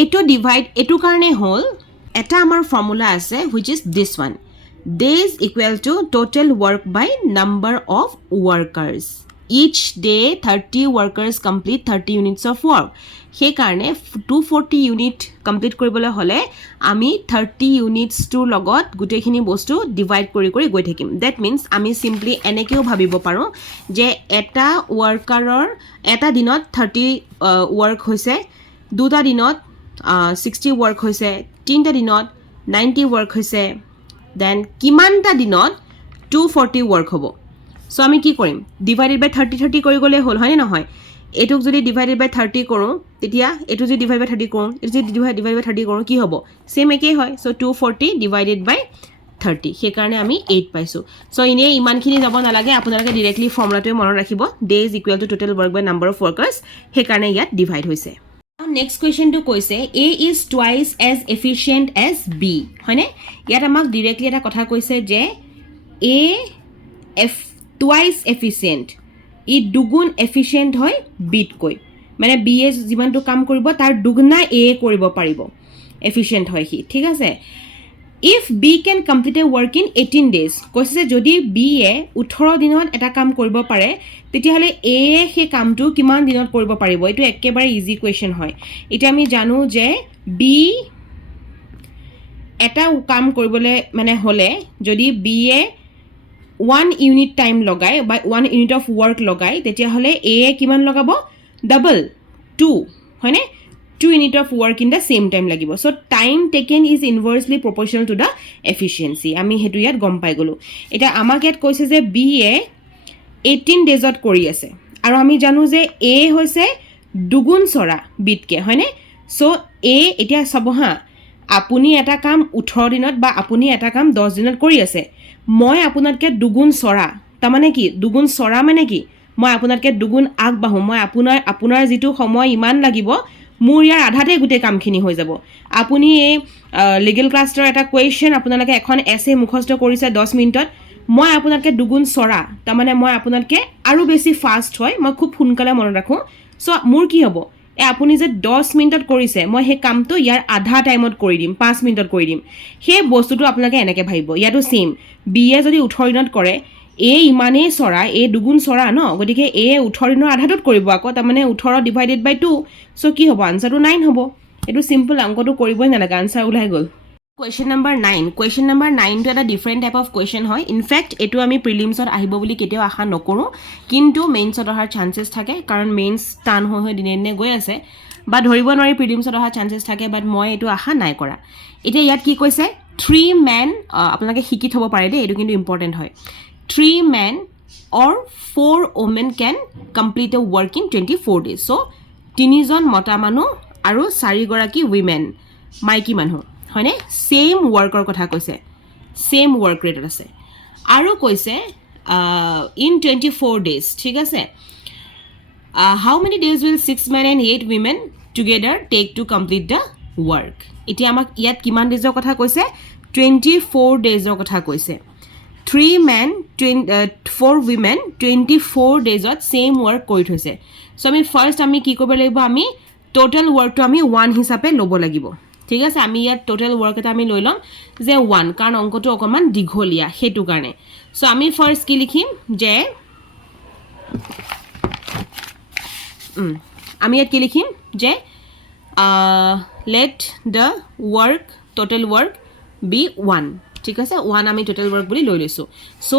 এটো ডিভাইড এটো কাৰণে হল এটা আমাৰ ফৰ্মুলা আছে which is this one days equal to total work by number of workers each day 30 workers complete 30 units of work. সেইকাৰণে 240 ইউনিট কমপ্লিট কৰিবলৈ হ'লে আমি 30 ইউনিটছটোৰ লগত গোটেইখিনি বস্তু ডিভাইড কৰি গৈ থাকিম. ডেট মিনছ আমি চিম্পলি এনেকৈও ভাবিব পাৰোঁ যে এটা ৱৰ্কাৰৰ এটা দিনত 30 ৱৰ্ক হৈছে, দুটা দিনত 60 ৱৰ্ক হৈছে, তিনিটা দিনত 90 ৱৰ্ক হৈছে, দেন কিমানটা দিনত 240 ৱৰ্ক হ'ব. চ' আমি কি কৰিম? ডিভাইডেড বাই 30 কৰি গ'লে হ'ল, হয়নে নহয়? এইটোক যদি ডিভাইডেড বাই 30 কৰোঁ, তেতিয়া এইটো যদি ডিভাইড বাই 30 কৰোঁ, এইটো যদি ডিভাইড বাই 30 কৰোঁ, কি হ'ব? ছেম একেই হয়. চ' 240 ডিভাইডেড বাই 30, সেইকাৰণে আমি 8 পাইছোঁ. চ' এনেই ইমানখিনি যাব নালাগে, আপোনালোকে ডিৰেক্টলি ফৰ্মুলাটোৱে মনত ৰাখিব. Days equal to total work by number of workers, সেইকাৰণে ইয়াত ডিভাইড হৈছে. নেক্সট কুৱেশ্যনটো কৈছে A is twice as efficient as B, হয়নে? ইয়াত আমাক ডিৰেক্টলি এটা কথা কৈছে যে এ টুৱাইচ এফিচিয়েণ্ট, ই দুগুণ এফিচিয়েণ্ট হয় বিতকৈ, মানে বি এ যিমানটো কাম কৰিব তাৰ দুগুণা এ কৰিব পাৰিব, এফিচিয়েণ্ট হয় সি, ঠিক আছে? If B can complete a work in 18 days, কৈছে যে যদি বি এ 18 দিনত এটা কাম কৰিব পাৰে, তেতিয়াহ'লে এ সেই কামটো কিমান দিনত কৰিব পাৰিব? এইটো একেবাৰে ইজি কুৱেশ্যন হয়. এতিয়া আমি জানো যে বি এটা কাম কৰিবলৈ মানে হ'লে যদি বি এ 1 ইউনিট টাইম লগায় বা 1 ইউনিট অফ ৱৰ্ক লগায়, তেতিয়াহ'লে এ কিমান লগাব? ডাবল 2, হয়নে? 2 unit of work in the same time লাগিব. So' time taken is inversely proportional to the efficiency. আমি সেইটো ইয়াত গম পাই গ'লোঁ. এতিয়া আমাক ইয়াত কৈছে যে বি এ 18 daysত কৰি আছে, আৰু আমি জানো যে এ হৈছে দুগুণ চৰা বিতকৈ, হয়নে? চ' এ এতিয়া চাব হা, আপুনি এটা কাম 18 দিনত বা আপুনি এটা কাম 10 দিনত কৰি আছে, মই আপোনাতকৈ দুগুণ চৰা, তাৰমানে কি? দুগুণ চৰা মানে কি? মই আপোনাতকৈ দুগুণ আগবাঢ়োঁ, মই আপোনাৰ যিটো সময় ইমান লাগিব, মোৰ ইয়াৰ আধাতে গোটেই কামখিনি হৈ যাব. আপুনি এই লিগেল ক্লাছৰ এটা কুৱেশ্যন আপোনালোকে এখন এছে মুখস্থ কৰিছে 10 মিনিটত, মই আপোনাতকৈ দুগুণ চৰা, তাৰমানে মই আপোনাতকৈ আৰু বেছি ফাষ্ট হয়, মই খুব সোনকালে মনত ৰাখোঁ. চ' মোৰ কি হ'ব? আপুনি যে 10 মিনিটত কৰিছে, মই সেই কামটো ইয়াৰ আধা টাইমত কৰি দিম, 5 মিনিটত কৰি দিম. সেই বস্তুটো আপোনালোকে এনেকৈ ভাবিব. ইয়াতো ছেইম, বি এ যদি 18 দিনত কৰে, এ ইমানেই চৰা, এ দুগুণ চৰা ন, গতিকে এ 18 দিনৰ আধাটোত কৰিব আকৌ, তাৰমানে 18 ডিভাইডেড বাই 2. চ' কি হ'ব? আনচাৰটো 9 হ'ব. এইটো চিম্পল, অংকটো কৰিবই নালাগে, আনচাৰ ওলাই গ'ল. Question number 9. কুৱেশ্যন নম্বৰ 9টো এটা ডিফাৰেণ্ট টাইপ অফ কুৱেশ্যন হয়. ইনফেক্ট এইটো আমি প্ৰিলিমছত আহিব বুলি কেতিয়াও আশা নকৰোঁ, কিন্তু মেইনছত অহাৰ চান্সেছ থাকে, কাৰণ মেইনছ টান হৈ দিনে দিনে গৈ আছে, বা ধৰিব নোৱাৰি প্ৰিলিমছত অহাৰ চান্সেছ থাকে, বাট মই এইটো আশা নাই কৰা. এতিয়া ইয়াত কি কৈছে? 3 men, আপোনালোকে শিকি থ'ব পাৰে দেই, এইটো কিন্তু ইম্পৰ্টেণ্ট হয়. 3 men or 4 women can complete a work in 24 days. চ' 3জন মতা মানুহ আৰু 4গৰাকী উইমেন, মাইকী মানুহ, হয়নে? ছেইম ৱৰ্কৰ কথা কৈছে, ছেইম ৱৰ্ক ৰেটত আছে, আৰু কৈছে ইন 24 days, ঠিক আছে? How many days will 6 men and 8 women together take to complete the work? এতিয়া আমাক ইয়াত কিমান ডেজৰ কথা কৈছে? 24 daysৰ কথা কৈছে. 3 men 4 women 24 daysত ছেইম ৱৰ্ক কৰি থৈছে. চ' আমি ফাৰ্ষ্ট আমি কি কৰিব লাগিব? আমি টোটেল ৱৰ্কটো আমি 1 হিচাপে ল'ব লাগিব, ঠিক আছে? আমি ইয়াত টোটেল ৱৰ্ক এটা আমি লৈ ল'ম যে 1, কাৰণ অংকটো অকণমান দীঘলীয়া, সেইটো কাৰণে. চ' আমি ফাৰ্ষ্ট কি লিখিম যে আমি ইয়াত কি লিখিম যে let the work, total work be 1, ঠিক আছে? 1 আমি টোটেল ৱৰ্ক বুলি লৈ লৈছোঁ. চ'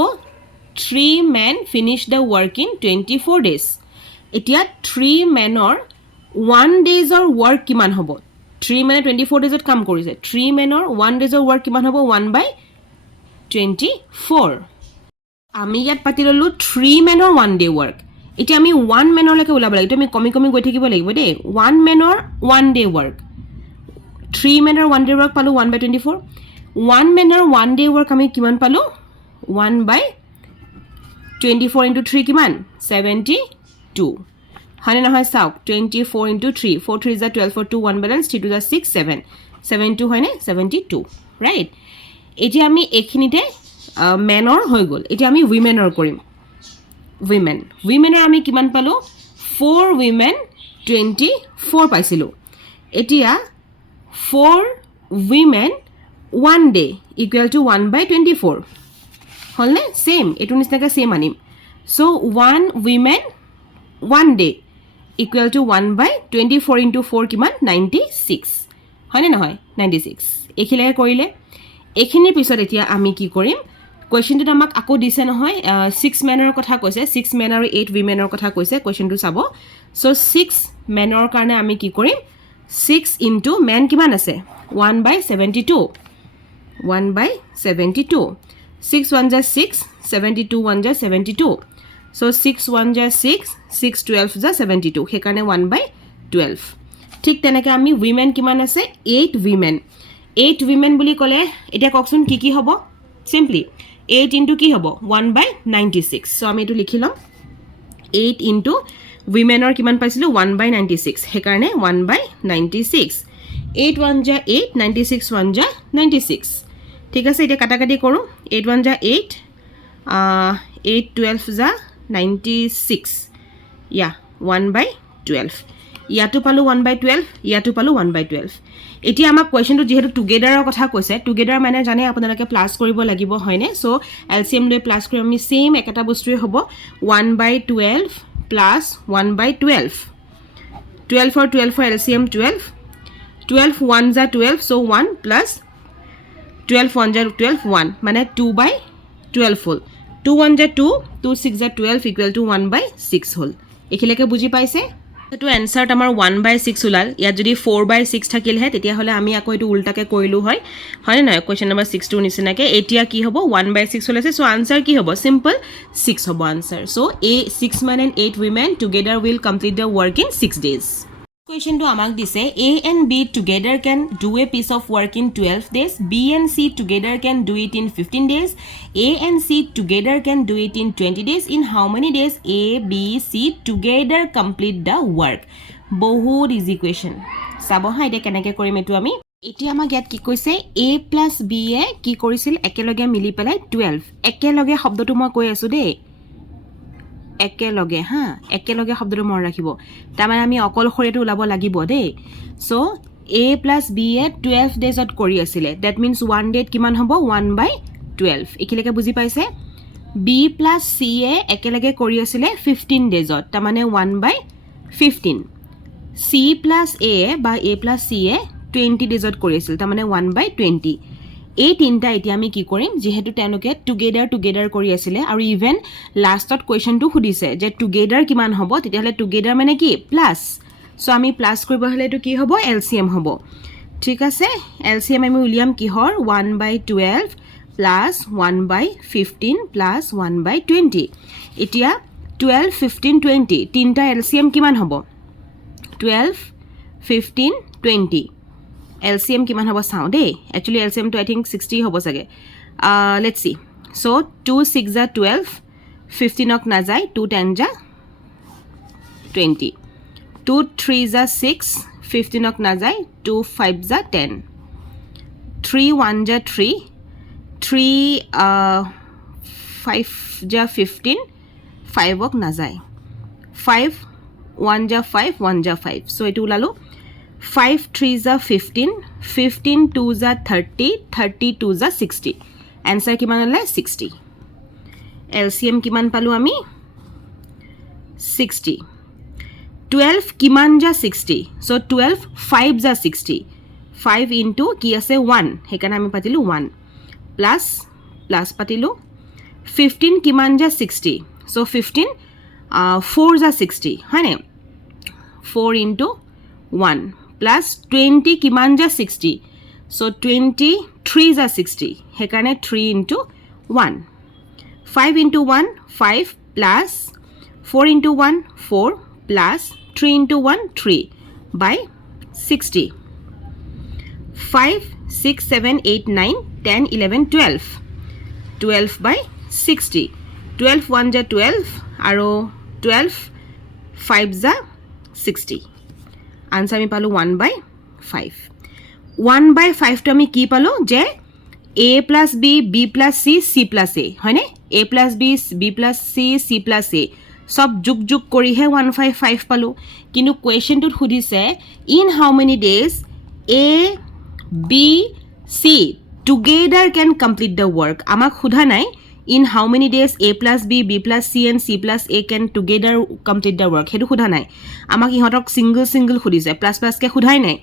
3 men finish the work in 24 days. এতিয়া 3 menৰ 1 daysৰ ৱৰ্ক কিমান হ'ব? 3 মানে 24 daysত কাম কৰিছে, 3 menৰ 1 daysৰ ৱৰ্ক কিমান হ'ব? 1/24. আমি ইয়াত পাতি ল'লোঁ 3 menৰ 1 day ৱৰ্ক. এতিয়া আমি 1 manলৈকে ওলাব লাগিব, আমি কমি কমি গৈ থাকিব লাগিব দেই. 1 manৰ 1 day ৱৰ্ক, 3 menৰ 1 day ৱৰ্ক পালোঁ 1/24. 1 manৰ 1 day ৱৰ্ক আমি কিমান পালোঁ? 1/24 into 3 কিমান? 72, হয়নে নহয়? চাওক, 24 into 3, 4 3 is 12, 4 2 1 balance, 3 2 is 6 7, 72 হয়নে? 72, ৰাইট? এতিয়া আমি এইখিনিতে মেনৰ হৈ গ'ল. এতিয়া আমি উইমেনৰ কৰিম. উইমেনৰ আমি কিমান পালোঁ? 4 women 24 পাইছিলোঁ. এতিয়া 4 women 1 day ইকুৱেল টু 1/24 হ'লনে? ছেইম, এইটো নিচিনাকৈ ছেইম আনিম. So 1 women 1 day equal to 1 by 24 into 4 কিমান 96 হয় নে নহয় 96 এখিলেকে কৰিলে এখিনিৰ পিছত এতিয়া আমি কি কৰিম কোৱেশ্চনটো আমাক আকৌ দিছে নহয় 6 মেনৰ কথা কৈছে 6 মেন আৰু 8 উইমেনৰ কথা কৈছে কোৱেশ্চনটো চাব সো 6 মেনৰ কাৰণে আমি কি কৰিম 6 into men কিমান আছে 1 by 72 1 by 72 6 1 ja 6 72 1 ja 72 so 6 1 ja 6 6 12 ja 72 হেকাৰণে 1 by 12 ঠিক তেনেকৈ আমি উইমেন কিমান আছে 8 উইমেন 8 women বুলি ক'লে এটা ককচোন কি হ'ব সিম্পলি 8 into কি হ'ব 1 by 96 সো আমি এটো লিখি লম 8 into womenৰ কিমান পাইছিলো 1 by 96 হেকাৰণে 1 by 96 8 1 ja 8 96 1 ja 96 ঠিক আছে এটা কাটাকাটি কৰো 8 1 ja 8 8 12 ja 96 ইয়া 1 by 12 ইয়াটো পালো 1 by 12 ইয়াটো পালো 1 by 12 এতিয়া আমাক কোৱেশ্চনটো যেহেতু টুগেডাৰৰ কথা কৈছে টুগেডাৰ মানে জানে আপোনালোকে প্লাস কৰিব লাগিব হয়নে সো এলসিএম লৈ প্লাস কৰি আমি সেম একটা বস্তুই হ'ব 1 by 12 plus 1 by 12 12 for 12 for LCM 12 12 1 ja 12 so 1 plus 12 1 ja 12 1 মানে 2 by 12 hall 2 1 ja 2 2 6 ja 12 equal to 1 by 6 হল এখিলেকে বুজি পাইছে এটো আনসার আমাৰ 1 by 6 উলাল ইয়া যদি 4 by 6 থাকিল হে তেতিয়া হলে আমি আকৌ এটো উল্টাকে কৰিলু হয় হয় না কোৱেশ্চন নম্বৰ 62 নিচিনাকে এতিয়া কি হ'ব 1 by 6 হলেছে সো আনসার কি হ'ব সিম্পল 6 হ'ব answer so a 6 men and 8 women together will complete the work in 6 days question to আমাক দিছে a and b together can do a piece of work in 12 days b and c together can do it in 15 days a and c together can do it in 20 days in how many days a b c together complete the work বহুত easy question sub হা এটা কেনেকে কৰিম এটো আমি এতিয়া আমাক ইয়াত কি কৈছে a plus b এ কি কৰিছিল একেলগে মিলি পেলাই 12 একেলগে শব্দটো মই কৈ আছো দেই একেলগে হা একেলগে শব্দটো মন ৰাখিব তাৰমানে আমি অকলখৰেটো ওলাব লাগিব দেই সো a plus b এ 12 ডেজত কৰি আছিল দ্যাট মিন্স 1 ডেট কিমান হ'ব 1 by 12 একিলেকে বুজি পাইছে b plus c এ একেলগে কৰি আছিল 15 ডেজত তাৰমানে 1 by 15 c plus a বা a plus c এ 20 ডেজত কৰি আছিল তাৰমানে 1 by 20 এই তিনটা এতিয়া আমি কি কৰিম যেহেতু তেওঁলোকে টুগেডাৰ কৰি আছিল আৰু ইভেন লাষ্টত কোৱেশ্চনটো খুদিছে যে টুগেডাৰ কিমান হ'ব তেতিয়াহলে টুগেডাৰ মানে কি প্লাস সো আমি প্লাস কৰিব হলে এটো কি হ'ব এলসিএম হ'ব ঠিক আছে এলসিএম আমি উলিয়াম কিহৰ 1 by 12 plus 1 by 15 plus 1 by 20 এতিয়া 12 15 20 তিনটা এলসিএম কিমান হ'ব 12 15 20 LCM কিমান হ'ব চাও দেই actually LCM to I think 60 হ'ব সাগে let's see so 2 6 ja 12 15 ok na jai 2 10 ja 20 2 3 ja 6 15 ok na jai 2 5 ja 10 3 1 ja 3 3 5 ja 15 5 ok na jai 5 1 ja 5 1 ja 5 so etu ulalo 5 3 ja 15 15 2 ja 30 32 ja 60 answer কিমান হলে 60 LCM কিমান পালো আমি 60 12 কিমান ja 60 so 12 5 ja 60 5 into কি আছে 1 হেকানে আমি পাতিলো 1 plus plus পাতিলো 15 কিমান ja 60 so 15 4 ja 60 হয়নে 4 into 1 plus 20 কিমান ja 60 so 23 ja 60 হেকানে 3 into 1 5 into 1 5 plus 4 into 1 4 plus 3 into 1 3 by 60 5 6 7 8 9 10 11 12 12 by 60 12 1 ja 12 আৰু 12 5 ja 60 आंसर আমি পালো 1 by 5 1 by 5 তো আমি কি পালো যে a plus b b plus c c plus a হয়নে a plus b b plus c c plus a সব যুগ যুগ কৰি হে 155 পালো কিন্তু কোৱেশ্চনটোত খুদিছে in how many days a b c together can complete the work আমাক খুধা নাই in how many days a plus b, b plus c and c plus a can together complete the work হেতু খুদা নাই আমাক ইহঁতক single single খুদিছে plus plus কে খুদাই নাই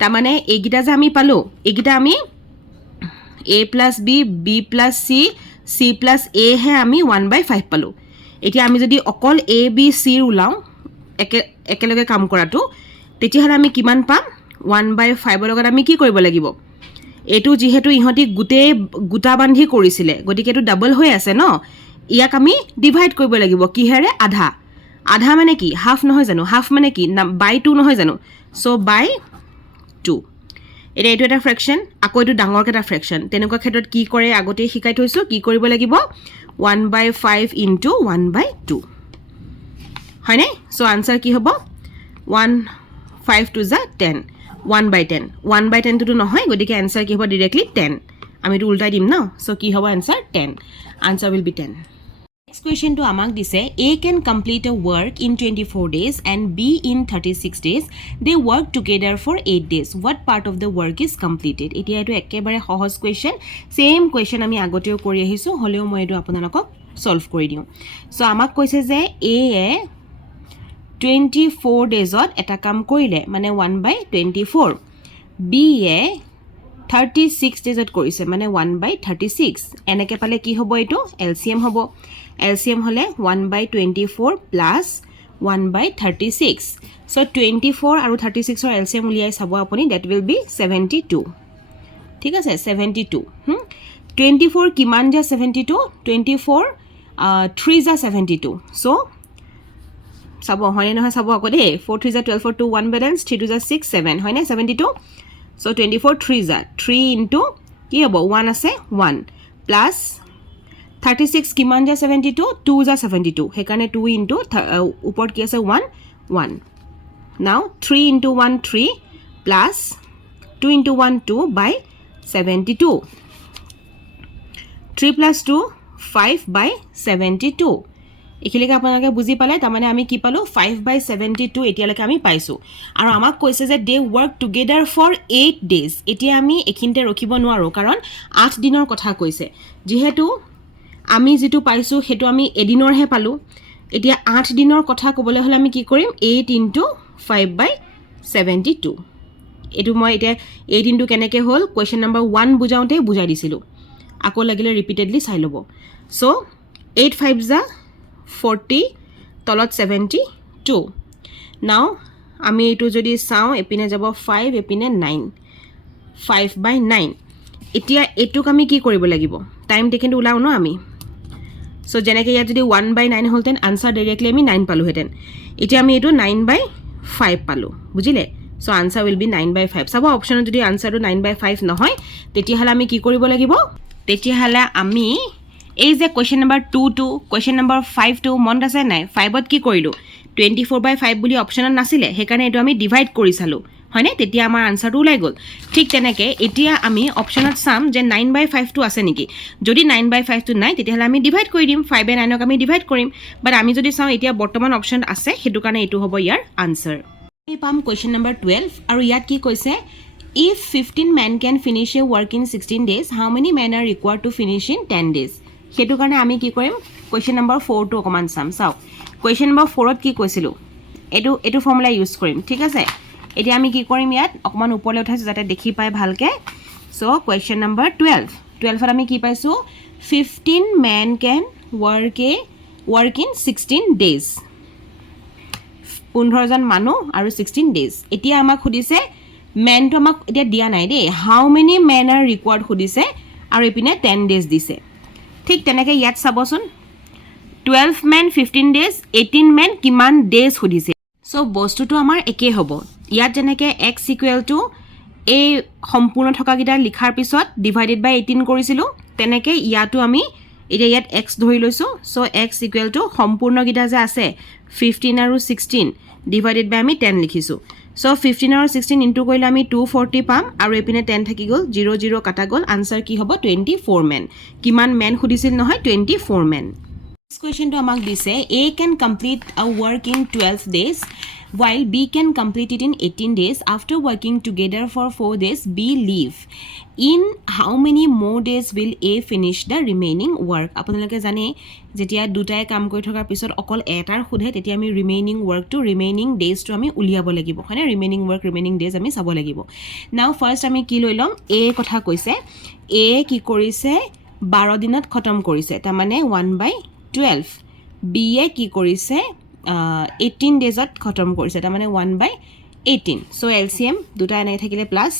তাৰ মানে এইগিটা যে আমি পালো এইগিটা আমি a plus b, b plus c, c plus a হে আমি 1/5 পালো এতিয়া আমি যদি অকল a b c উলাও একেলগে কাম কৰাটো তেতিয়াহলে আমি কিমান পাম 1/5 ৰ লগত আমি কি কৰিব লাগিব এটো যেহেতু ইহঁতি গুটা বান্ধি কৰিছিলে গতিকে এটো ডাবল হৈ আছে ন ইয়াক আমি ডিভাইড কৰিব লাগিব কি হেৰে আধা আধা মানে কি হাফ নহয় জানো হাফ মানে কি বাই 2 নহয় জানো সো বাই 2 এটা এটো এটা ফ্ৰেকশন আকৌ এটো ডাঙৰ কেটা ফ্ৰেকশন তেনেকুৱা ক্ষেত্ৰত কি কৰে আগতে শিকাই থৈছো কি কৰিব লাগিব 1/5 into 1/2 হয়নে সো আনসার কি হ'ব 1 5 to 10 1/10 1/10 to নহয় গতিকে আনসার কি হ'ব ডাইরেক্টলি 10 আমি এটা উল্টাই দিম না সো কি হ'ব answer 10 answer will be 10 next question to আমাক দিছে a can complete a work in 24 days and b in 36 days they work together for 8 days what part of the work is completed এতিয়া এটো একেবাৰে সহজ question same question আমি আগতেও কৰি আহিছো হলেও মই এটো আপোনালোকক সলভ কৰি দিও সো আমাক কৈছে যে a এ 24 daysত এটা কাম কৰিলে মানে 1/24 b এ 36 daysত কৰিছে মানে 1/36 এনেকে পালে কি হ'ব এটো LCM হ'ব LCM হলে 1/24 plus 1/36 so 24 আৰু 36 ৰ LCM উলিয়াই চাব আপুনি that will be 72 ঠিক আছে 72 24 কিমান যা 72 24 3 যা 72 so সাব হয় নহয় সাব আকৌ দে 4 3 যা 12 4 2 1 balance 3 2 যা 6 7 হয় না 72 so 24 3 যা 3 into কি হ'ব 1 আছে 1 plus 36 কিমান যা 72 2 যা 72 হেকানে 2 into উপৰ কি আছে 1 1 now 3 into 1 3 plus 2 into 1 2 by 72 3 plus 2 5 by 72 এখিলেকে আপোনালোকে বুজি পালে তাৰ মানে আমি কি পালো 5/72 এতিয়ালৈকে আমি পাইছো আৰু আমাক কৈছে যে দে ওয়াৰ্ক টুগেদাৰ ফৰ 8 ডেজ এতিয়া আমি এখিনতে ৰখিব নোৱাৰো কাৰণ 8 দিনৰ কথা কৈছে যেহেতু আমি যেটো পাইছো হেতু আমি এদিনৰ হে পালো এতিয়া 8 দিনৰ কথা কবলৈ হলে আমি কি কৰিম 8 into 5/72 এটো মই এতিয়া 8 into কেনেকে হল কোৱেশ্চন নম্বৰ 1 বুজাওতে বুজাই দিছিলো আকৌ লাগিলে ৰিপিটেডলি চাই লব সো 8 5 যা 40 তলত 72 নাও আমি এটো যদি চাও এপিনে যাব 5 এপিনে 9 5/9 এতিয়া এটুক আমি কি কৰিব লাগিব টাইম টেকেন উলাও ন আমি সো জেনেকে ইয়া যদি 1/9 হলতেন আনসার ডাইরেক্টলি আমি 9 পালো হেতেন এতিয়া আমি এটো 9/5 পালো বুজিলে সো আনসার will be 9/5 সব অপশন যদি আনসারটো 9/5 নহয় তেতিয়া হলে আমি কি কৰিব লাগিব তেতিয়া হলে আমি এই যে কোৱেশ্চন নম্বৰ 2 2 কোৱেশ্চন নম্বৰ 5 2 মন আছে নাই 5ত কি কৰিলো 24/5 বুলি অপশনত নাছিলে হেকাৰণে এটো আমি ডিভাইড কৰি চালো হয়নে তেতিয়া আমাৰ আনসারটো ওলাই গল ঠিক তেনেকে এতিয়া আমি অপশনত সাম যে 9/5 টো আছে নেকি যদি 9/5 টো নাই তেতিয়া হলে আমি ডিভাইড কৰি দিম 5 এ 9 ক আমি ডিভাইড কৰিম বাট আমি যদি চাও এতিয়া বৰ্তমান অপশন আছে হেতু কাৰণে এটো হ'ব ইয়াৰ আনসাৰ আমি পাম কোৱেশ্চন নম্বৰ 12 আৰু ইয়াত কি কৈছে if 15 men can finish a work in 16 days how many men are required to finish in 10 days হেতু কাৰণে আমি কি কৰিম কোৱেশ্চন নম্বৰ 4 টো অকমান সাম চাও কোৱেশ্চন নম্বৰ 4 ত কি কৈছিলো এটো ফৰ্মুলা ইউজ কৰিম ঠিক আছে এতিয়া আমি কি কৰিম ইয়াত অকমান উপৰলে উঠাইছো যাতে দেখি পায় ভালকে সো কোৱেশ্চন নম্বৰ 12 ত আমি কি পাইছো 15 men can work in 16 days 15 জন মানুহ আৰু 16 days এতিয়া আমাক খুদিছে men তো আমাক এতিয়া দিয়া নাই দে how many men are required খুদিছে আৰু এপিনে 10 days দিছে ঠিক তেনেকে ইয়াত চাবচোন 12 men 15 days 18 men কিমান days খুদিছে সো বস্তুটো আমাৰ একে হ'ব ইয়াত জেনেকে x equal to এই সম্পূৰ্ণ থকা গিটা লিখাৰ পিছত ডিভাইডেড বাই 18 কৰিছিলো তেনেকে ইয়াটো আমি এতিয়া ইয়াত x ধৰি লৈছো সো x equal to সম্পূৰ্ণ গিটা যে আছে 15 আৰু 16 ডিভাইডেড বাই আমি 10 লিখিছো সো 15 আৰু 16 ইনটু কৰিলে আমি 240 পাম আৰু এপিনে 10 থাকি গল 0 0 কাটা গল আনসার কি হ'ব 24 men কিমান men খুদিছিল নহয় 24 men question to amak dise A can complete a work in 12 days while B can complete it in 18 days. After working together for 4 days, B leave. In how many more days will A finish the remaining work? আপোনালোকে জানে যেতিয়া দুটাই কাম কৰি থকাৰ পিছত অকল এটাৰ খুধে তেতিয়া আমি ৰিমেইনিং ওয়াৰ্কটো ৰিমেইনিং ডেজটো আমি উলিয়াব লাগিব হয়নে ৰিমেইনিং ওয়াৰ্ক ৰিমেইনিং ডেজ আমি চাব লাগিব নাও ফাৰ্স্ট আমি কি লৈ লম A কথা কৈছে A কি কৰিছে 12 দিনত খতম কৰিছে তাৰ মানে 1/12 B এ কি কৰিছে 18 ডেজত খতম কৰিছে তাৰ মানে 1/18 সো LCM দুটা এনে থাকিলে প্লাস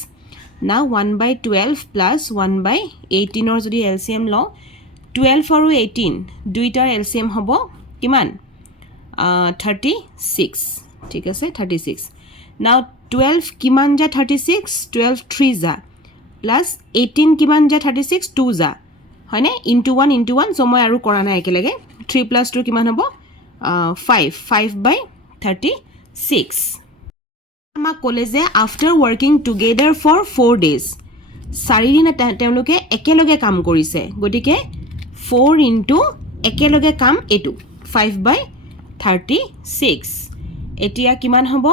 now 1/12 plus 1/18 or যদি LCM ল 12 আৰু 18 দুইটাৰ LCM হ'ব কিমান 36 ঠিক আছে 36 now 12 কিমান যা 36 12 3 যা plus 18 কিমান যা 36 2 যা হয়নে into 1 so মই আৰু কৰা নাই একেলগে 3 plus 2 কিমান হ'ব 5/36 আমাক ক'লে যে after working together for 4 days 4 দিন তেওঁলোকে একেলগে কাম কৰিছে গটিকে 4 ইনটু একেলগে কাম এটু 5/36 এতিয়া কিমান হ'ব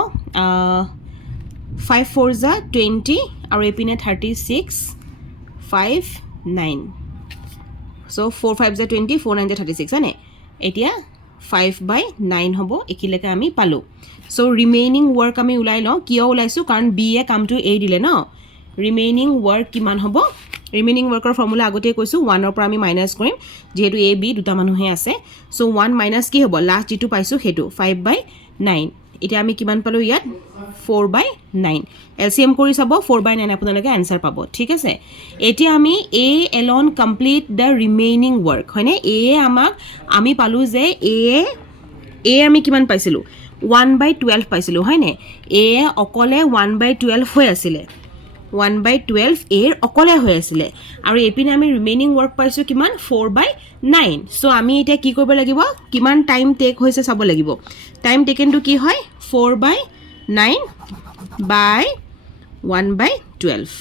5 4 যা 20 আৰু এপিনে 36 5 9 so 4 5 যা 20 4 9 যা 36 হয়নে এতিয়া 5/9 হ'ব একিলেকে আমি পালো সো ৰিমেইনিং ওয়াৰ্ক আমি উলাই ল কিয় উলাইছো কাৰণ বি এ কামটো এ দিলে ন ৰিমেইনিং ওয়াৰ্ক কিমান হ'ব ৰিমেইনিং ওয়াৰ্কৰ ফৰ্মুলা আগতে কৈছো 1 ৰ পৰা আমি মাইনাস কৰিম যেহেতু এ বি দুটা মানুহে আছে সো 1 মাইনাস কি হ'ব লাষ্ট যেটো পাইছো হেতু 5/9 এতিয়া আমি কিমান পালো ইয়াত 4/9 LCM কৰি চাব 4/9 আপোনালোকে आंसर পাব ঠিক আছে এতিয়া আমি A alone complete the remaining work হয়নে A আমাক আমি পালো যে A আমি কিমান পাইছিলো 1/12 পাইছিলো হয়নে A অকলে 1/12 হৈ আছিল 1/12 A অকলে হৈ আছিল আৰু এপিনে আমি ৰিমেইনিং ওয়াৰ্ক পাইছো কিমান 4/9 সো আমি এটা কি কৰিব লাগিব কিমান টাইম টেক হৈছে চাব লাগিব টাইম টেকেন টু কি হয় 4/9 by 1/12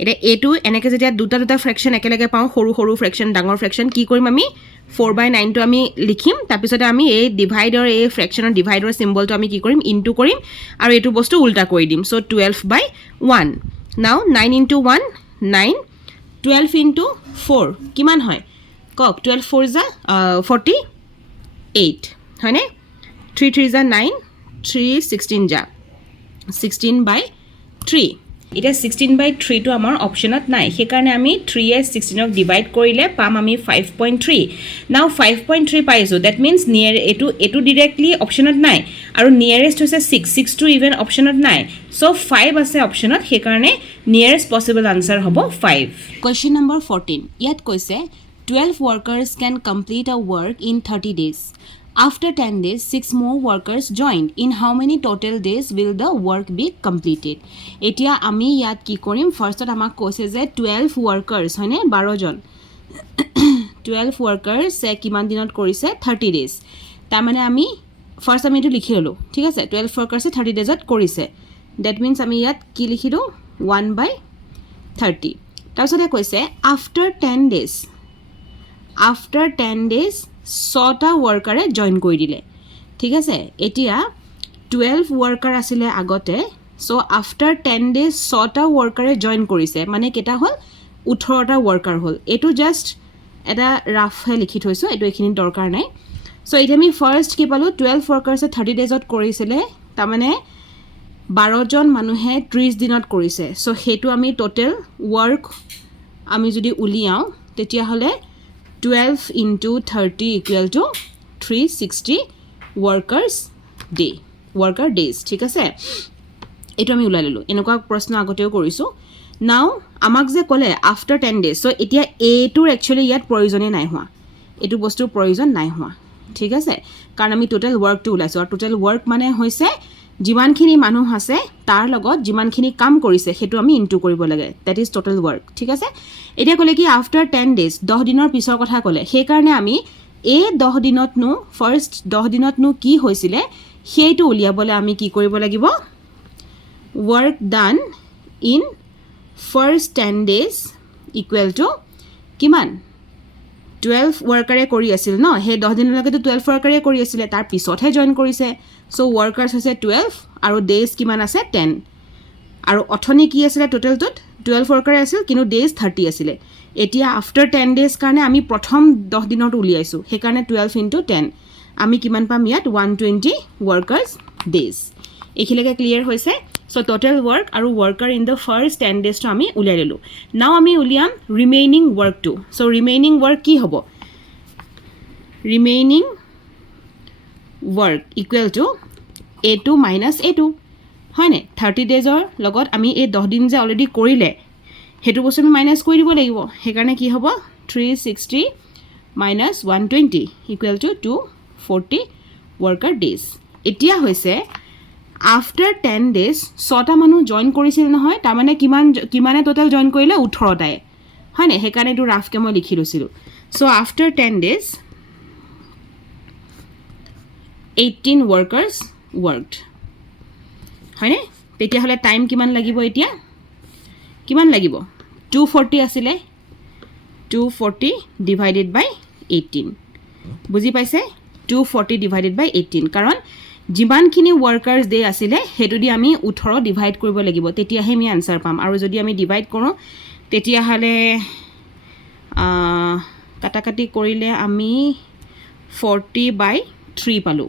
এটা এটো এনেকে যেতিয়া দুটা ফ্ৰেকশন একেলগে পাও সৰু ফ্ৰেকশন ডাঙৰ ফ্ৰেকশন কি কৰিম আমি 4/9 টো আমি লিখিম তাৰপিছতে আমি এই ডিভাইডৰ এই ফ্ৰেকশনৰ ডিভাইডৰ সিম্বলটো আমি কি কৰিম ইনটু কৰিম আৰু এটো বস্তু উল্টা কৰি দিম সো 12/1 now 9 into 1 9 12 into 4 কিমান হয় কক 12 4 যা 48 হয়নে 3 3 যা 9 3 16 যা 16/3 এটা 16/3 টো আমাৰ অপচনত নাই সেই কাৰণে আমি 3 এ 16 ক ডিভাইড কৰিলে পাম আমি 5.3 নাও 5.3 পাইছো দ্যাট মিন্স নিয়াৰ এটো ডাইৰেক্টলি অপচনত নাই আৰু নিয়াৰেষ্ট হৈছে 6 টো ইভেন অপচনত নাই সো 5 আছে অপচনত সেই কাৰণে নিয়াৰেষ্ট পসিবল आंसर হ'ব 5 কোৱেশ্চন নম্বৰ 14 ইয়াত কৈছে 12 workers can complete a work in 30 days After 10 days, 6 more workers joined. In how many total days will the work be completed? Etia ami yat ki korim first amak koise je 12 workers hoine 12 jon 12 workers se kiman dinot korise 30 days. Ta mane ami first ami etu likhi lolo. Thik ase 12 workers se 30 days ot korise. That means ami yat ki likhi do 1/30. Tarsote koise after 10 days. After 10 days ছটা ওয়ার্কারে join কৰি দিলে ঠিক আছে এতিয়া 12 worker আছিল আগতে so after 10 days ছটা ওয়াৰ্কাৰে join কৰিছে মানে কেটা হল 18টা ওয়াৰ্কাৰ হল এটো জাস্ট এটা ৰাফ হে লিখি থৈছো এটো এখিনি দৰকাৰ নাই সো এটা আমি ফাৰ্স্ট কি পালো 12 ওয়াৰ্কাৰসে 30 ডেজত কৰিছিলে তা মানে 12 জন মানুহে 30 দিনত কৰিছে সো হেতু আমি টোটাল ওয়ার্ক আমি যদি উলিয়াও তেতিয়া হলে 12 into 30 equal to 360 worker days ঠিক আছে এটো আমি উলাই ললো এনেকুৱা প্ৰশ্ন আগতেও কৰিছো নাও আমাক যে ক'লে after 10 days সো এতিয়া a টোৰ একচুয়ালি ইয়াত প্ৰয়োজনে নাই হোৱা এটো বস্তুৰ প্ৰয়োজন নাই হোৱা ঠিক আছে কাৰণ আমি টোটাল ওয়াৰ্কটো উলাইছো আৰু টোটাল ওয়াৰ্ক মানে হৈছে যিমানখিনি মানুহ আছে তাৰ লগত যিমানখিনি কাম কৰিছে হেতু আমি ইনটু কৰিব লাগে দ্যাট ইজ টোটাল ওয়াৰ্ক ঠিক আছে এতিয়া ক'লে কি আফটাৰ 10 ডেজ 10 দিনৰ পিছৰ কথা ক'লে সেই কাৰণে আমি এই 10 দিনত নো ফাৰ্স্ট 10 দিনত নো কি হৈছিলে সেইটো উলিয়াবলে আমি কি কৰিব লাগিব work done in first 10 days equal two কিমান 12 ৱৰ্কাৰে কৰি আছিল ন হে 10 দিনলৈকেতো 12 ৱৰ্কাৰে কৰি আছিলে তাৰ পিছতহে জয়েন কৰিছে সো ৱৰ্কাৰ্ছ হৈছে 12 আৰু ডেজ কিমান আছে 10 আৰু অথনি কি আছিলে টোটেলটোত 12 ৱৰ্কাৰ আছিল কিন্তু ডেজ 30 আছিলে এতিয়া আফটাৰ 10 ডেজ কাৰণে আমি প্ৰথম 10 দিনত উলিয়াইছো সেই কাৰণে 12 * 10 আমি কিমান পাম ইয়াত 120 ৱৰ্কাৰ্ছ ডেজ এইখিলৈকে ক্লিয়াৰ হৈছে সো টোটেল ৱৰ্ক আৰু worker in the first 10 days তো আমি উলিয়াই ললো নাও আমি উলিয়াম ৰিমেইনিং ৱৰ্কটো সো ৰিমেইনিং ৱৰ্ক কি হ'ব remaining work equal to a2 minus a2 হয় নে 30 ডেজৰ লগত আমি এই 10 দিন যে অলৰেডি কৰিলে হেতু বস্তু আমি মাইনাস কৰি দিব লাগিব সেই কাৰণে কি হ'ব 360 minus 120 equal to 240 worker days এতিয়া হৈছে after 10 days 6টা মানুহ জয়েন কৰিছিল নহয় তাৰ মানে কিমানে টোটাল জয়েন কৰিলে 18টাই হয় নে সেই কাৰণে এটো ৰাফকে মই লিখি লৈছিলো so after 10 days 18 workers worked হয় নে তেতিয়া হলে টাইম কিমান লাগিব এতিয়া কিমান লাগিব 240 আছিলে 240 divided by 18 বুজি পাইছে 240 divided by 18 কাৰণ যিমানখিনি ওয়াৰ্কাৰ্স ডে আছিলে হেতু দি আমি 18 ডিভাইড কৰিব লাগিব তেতিয়াহে আমি আনসাৰ পাম আৰু যদি আমি ডিভাইড কৰো তেতিয়া হলে কাটাকাটি কৰিলে আমি 40 by 3 পালো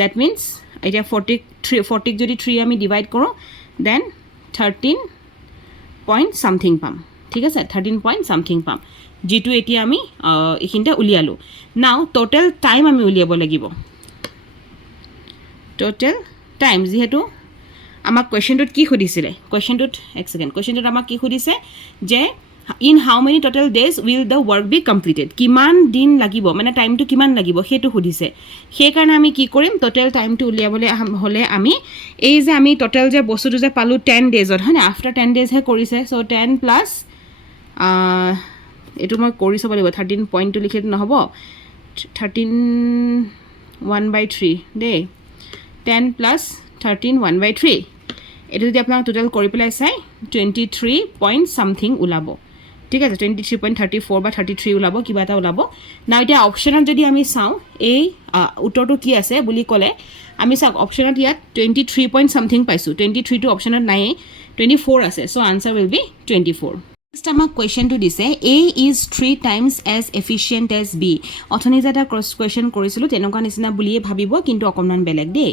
that means এটা 40 যদি 3 আমি ডিভাইড কৰো then 13 point something পাম ঠিক আছে 13 point something পাম যেটো এতিয়া আমি এখিনতে উলিয়ালো নাও টোটাল টাইম আমি উলিয়াব লাগিব টোটাল টাইম যেহেতু আমাক কোৱেশ্চনটোত কি খুদিছিলে কোৱেশ্চনটোত এক সেকেন্ড কোৱেশ্চনটোত আমাক কি খুদিছে যে in how many total days will the work be completed কিমান দিন লাগিব মানে টাইমটো কিমান লাগিব হেতু খুদিছে সেই কাৰণে আমি কি কৰিম টোটাল টাইমটো উলিয়াবলে হলে আমি এই যে আমি টোটাল যে বস্তুটো যে পালো 10 ডেজত হয় না আফটাৰ 10 ডেজ হে কৰিছে সো 10 প্লাস এটো মই কৰি সব লাগিব 13 পইণ্ট টো লিখিত নহব 13 1/3 দে 10 plus 13 1/3 এটো যদি আপোনাক টোটাল কৰি পেলাই চাই 23 point something উলাব ঠিক আছে 23.34 বা 33 উলাব কিবা এটা উলাব না এটা অপচনত যদি আমি চাও এই উত্তৰটো কি আছে বুলি কলে আমি চাওক অপচনত ইয়াত 23 point something পাইছো 23 টো অপচনত নাই 24 আছে so answer will be 24 next আমাক কোৱেশ্চনটো দিছে a is 3 times as efficient as b অথনি যেটা ক্ৰস কোৱেশ্চন কৰিছিলো তেনেকুৱা নিচিনা বুলিয়ে ভাবিব কিন্তু অকমান বেলেগ দে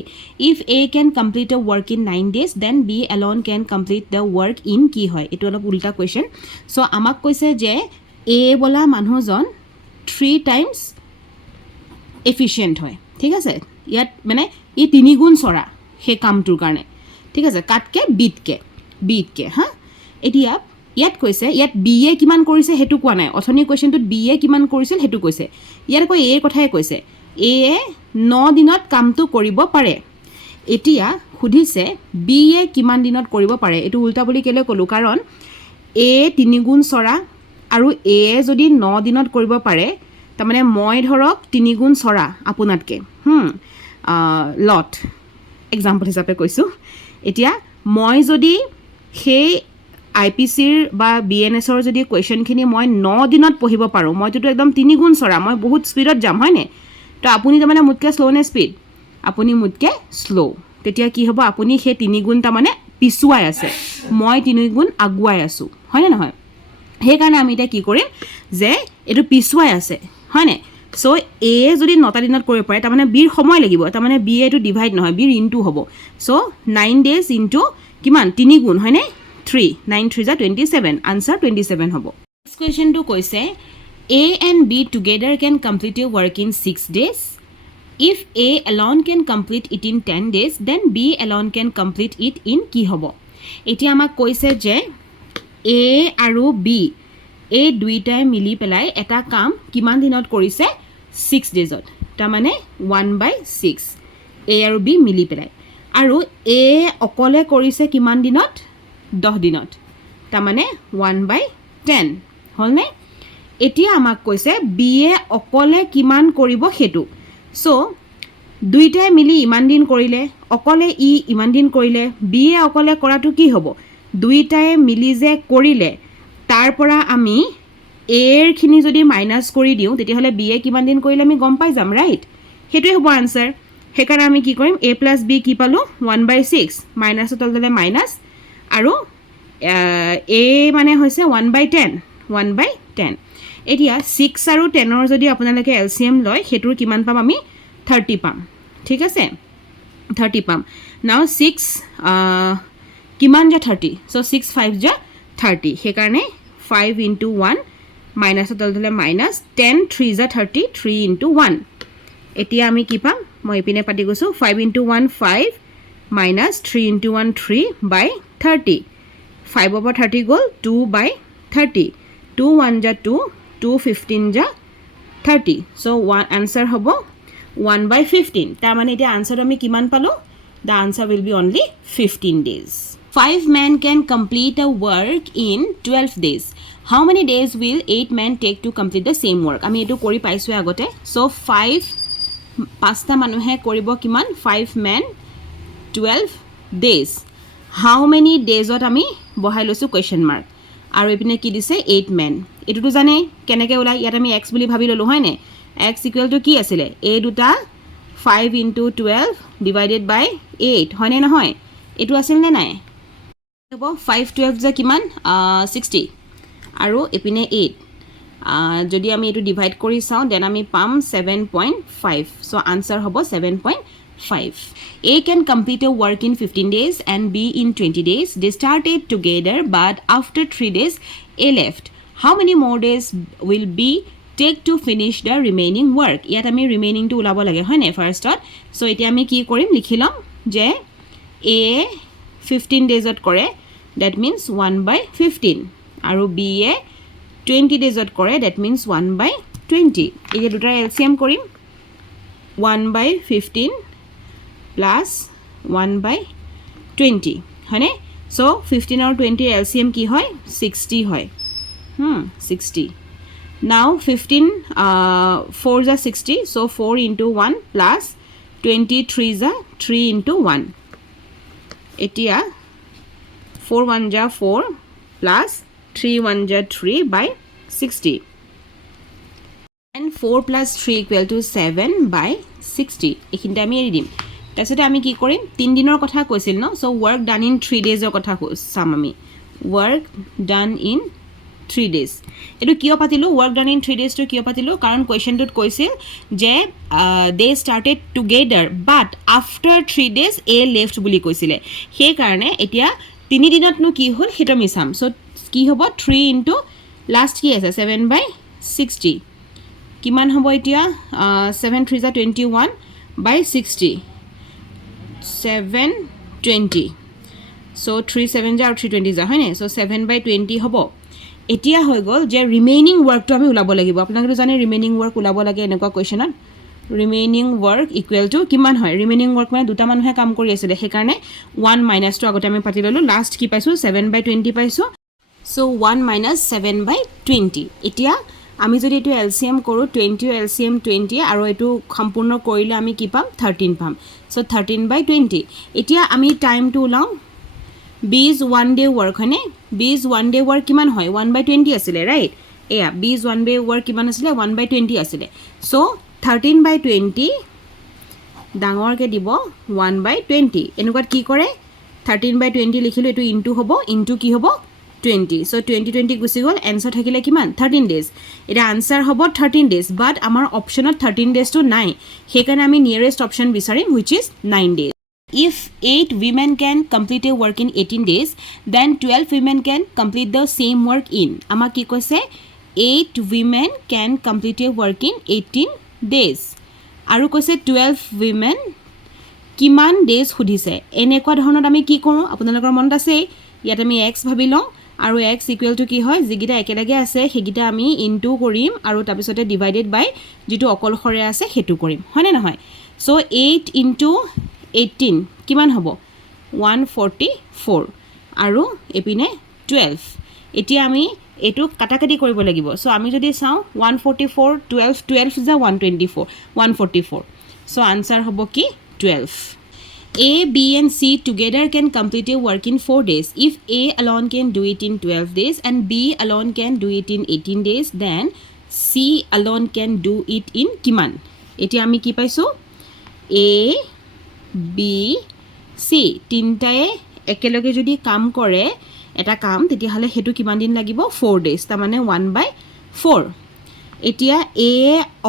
if a can complete a work in 9 days then b alone can complete the work in কি হয় এটো অলপ উল্টা কোৱেশ্চন সো আমাক কৈছে যে a বলা মানুহজন 3 times efficient হয় ঠিক আছে ইয়াত মানে ই 3 গুণ চৰা হে কামটোৰ কাৰণে ঠিক আছে কাটকে বিটকে হা এতিয়া ইয়াত কৈছে ইয়াত বি এ কিমান কৰিছে হেতু কোৱা নাই অথনি কোৱেশ্চনটোত বি এ কিমান কৰিছিল হেতু কৈছে ইয়াত কৈ এ কথাই কৈছে এ 9 দিনত কামটো কৰিব পাৰে এতিয়া খুদিছে বি এ কিমান দিনত কৰিব পাৰে এটো উল্টা বুলি কেলে কলো কাৰণ এ 3 গুণ চৰা আৰু এ যদি 9 দিনত কৰিব পাৰে তাৰ মানে মই ধৰক 3 গুণ চৰা আপোনাতকে লট এক্সাম্পল হিচাপে কৈছো এতিয়া মই যদি সেই আইপিসিৰ বা বিএনএছৰ যদি কোৱেশ্চনখিনি মই 9 দিনত পঢ়িব পাৰো মইতো একদম 3 গুণ চৰা মই বহুত স্পিডত যাম হয় নে তো আপুনি তাৰ মানে মুতকে স্লো নে স্পিড আপুনি মুতকে স্লো তেতিয়া কি হ'ব আপুনি সেই 3 গুণ তাৰ মানে পিছুৱাই আছে মই 3 গুণ আগুৱাই আছো হয় নে নহয় সেই কাৰণে আমি এটা কি কৰিম যে এটো পিছুৱাই আছে হয় নে সো এ যদি 9টা দিনত কৰিব পাৰে তাৰ মানে বিৰ সময় লাগিব তাৰ মানে বি এটো ডিভাইড নহয় বিৰ ইনটু হ'ব সো 9 ডেজ ইনটু কিমান 3 গুণ হয় নে 3 9 3 is 27 answer 27 hobo next question to koise a and b together can complete a work in 6 days if a alone can complete it in 10 days then b alone can complete it in ki hobo eti amak koise je a aru b এই দুইটাই মিলি পেলাই এটা কাম কিমান দিনত কৰিছে 6 ডেজত তা মানে 1/6 a আৰু b মিলি পেলাই আৰু a অকলে কৰিছে কিমান দিনত 10 দিনত তা মানে 1/10 হলনে এতিয়া আমাক কৈছে বি এ অকলে কিমান কৰিব হেতু সো দুইটাই মিলি ইমান দিন কৰিলে অকলে ই ইমান দিন কৰিলে বি এ অকলে কৰাটো কি হ'ব দুইটাই মিলি যে কৰিলে তাৰ পৰা আমি এৰখিনি যদি মাইনাছ কৰি দিওঁ তেতিয়াহ'লে বি এ কিমান দিন কৰিলে আমি গম পাই যাম ৰাইট সেইটোৱে হ'ব আনচাৰ সেইকাৰণে আমি কি কৰিম এ প্লাছ বি কি পালোঁ 1/6 মাইনাছৰ তললৈ মাইনাছ আৰু এ মানে হৈছে 1/10 1/10 এতিয়া 6 আৰু 10ৰ যদি আপোনালোকে এলচিএম লয় সেইটোৰ কিমান পাম আমি 30 পাম ঠিক আছে 30 পাম নাও 6 কিমান যা 30 চ' 6 5 যা 30 সেইকাৰণে 5 into 1 মাইনাছৰ তললৈ মাইনাছ 10 3 যা 30 3 into 1 এতিয়া আমি কি পাম মই ইপিনে পাতি গৈছোঁ 5 into 1 5 minus 3 into 1 3 by 30 5 over 30 গ'ল 2 by 30 2 1 যা 2 2 15 যা 30 so one answer হ'ব 1 by 15 তাৰ মানে এতিয়া আনসাৰ আমি কিমান পালো the answer will be only 15 days 5 men can complete a work in 12 days how many days will 8 men take to complete the same work আমি এটো কৰি পাইছো আগতে so 5 পাঁচটা মানুহে কৰিব কিমান 5 men 12 days how many days ot আমি বহাই লৈছো question mark আৰু এপিনে কি দিছে 8 men এটোটো জানে কেনেকে ওলাই ইয়াত আমি x বুলি ভাবি ললো হয় নে x equal to কি আছিল a দুটা 5 into 12 divided by 8 হয় নে নহয় এটো আছিল নে নাই হ'ব 5 12 যে কিমান 60 আৰু এপিনে 8 যদি আমি এটো ডিভাইড কৰি চাও দেন আমি পাম 7.5 so answer হ'ব 7.5 A can complete a work in 15 days and B in 20 days. They started together but after 3 days A left. How many more days will B take to finish the remaining work? Yet ami remaining to ulabo lage hoy ne first dot. So eti ami ki korim likhilom je A 15 days ot kore that means 1/15 aru B A 20 days ot kore that means 1/20. Eje dutar LCM korim 1/15 plus 1/20 হয়নে so 15 और 20 LCM কি হয় 60 হয় 60 now 15 4 जा 60 so 4 into 1 plus 23 जा 3 into 1 এতিয়া 4 1 जा 4 plus 3 1 जा 3 by 60 and 4 plus 3 equal to 7 by 60 এখিনতে আমি এৰি দিম তাৰপিছতে আমি কি কৰিম 3 দিনৰ কথা কৈছিল ন সো ওয়াৰ্ক ডান ইন 3 ডেজৰ কথা চাম আমি ওয়ার্ক ডান ইন 3 ডেজ এটো কিয় পাতিলো ওয়ার্ক ডান ইন 3 ডেজ তো কিয় পাতিলো কাৰণ কোৱেশ্চনটোত কৈছিল যে দে স্টাৰ্টেড টুগেদাৰ বাট আফটাৰ 3 ডেজ এ লেফট বুলি কৈছিলে সেই কাৰণে এতিয়া 3 দিনতনো কি হ'ল হেটো আমি চাম সো কি হ'ব 3 ইনটু লাষ্ট কি আছে 7/60 কিমান হ'ব এতিয়া 7 3 * 21/60 720 so 3 7 যা 320 যা হয় নে so 7/20 হ'ব এতিয়া হৈ গল যে ৰিমেইনিং ওয়াৰ্কটো আমি উলাব লাগিব আপোনালোকে জানে ৰিমেইনিং ওয়াৰ্ক উলাব লাগে এনেকুৱা কোৱেশ্চনত ৰিমেইনিং ওয়াৰ্ক ইকুৱেল টু কিমান হয় ৰিমেইনিং ওয়াৰ্ক মানে দুটা মানুহে কাম কৰি আছিল সেই কাৰণে 1 মাইনাস টো আগতে আমি পাতি ললো লাষ্ট কি পাইছো 7/20 পাইছো so 1 minus 7/20 এতিয়া আমি যদি এটো এলসিএম কৰো 20 এলসিএম 20 আৰু এটো সম্পূৰ্ণ কৰিলে আমি কি পাম 13 পাম so 13/20 এতিয়া আমি টাইম টো উলাও B's 1 day work হয়নে B's 1 day work কিমান হয় 1/20 আছিল ৰাইট এয়া B's 1 day work কিমান আছিল 1/20 আছিল so 13/20 ডাঙৰ কে দিব 1/20 এনেকুৱাত কি কৰে 13/20 লিখিলো এটো ইনটু হ'ব ইনটু কি হ'ব 20 so 20 গুছি গল आंसर থাকিলে কিমান 13 days এটা आंसर হ'ব 13 days but আমাৰ অপচনত 13 days টো নাই হেকাৰণে আমি নিয়াৰেস্ট অপচন বিচাৰিম which is 9 days if 8 women can complete a work in 18 days then 12 women can complete the same work in আমাৰ কি কৈছে 8 women can complete a work in 18 days আৰু কৈছে 12 women কিমান days খুদিছে এনেকুৱা ধৰণৰ আমি কি কৰো আপোনালোকৰ মনত আছে ইয়াত আমি x ভাবি লওঁ আৰু x ইকুৱেল টু কি হয় যিগিটা একেলগে আছে হেগিটা আমি ইনটু কৰিম আৰু তাৰপিছতে ডিভাইডেড বাই যেটো অকলখৰে আছে হেতু কৰিম হয় না নহয় সো 8 into 18 কিমান হ'ব 144 আৰু এপিনে 12 এতিয়া আমি এটো কাটাকাটি কৰিব লাগিব সো আমি যদি চাও 144 12 12 যা 124 144 সো आंसर হ'ব কি 12 A, B and C together can complete a work in 4 days. If A alone can do it in 12 days and B alone can do it in 18 days, then C alone can do it in কিমান? এতিয়া আমি কি পাইছো? A, B, C তিনটায়ে একেলগে যদি কাম কৰে এটা কাম তেতিয়াহলে হেতু কিমান দিন লাগিব? 4 days, তাৰ মানে 1/4. এতিয়া A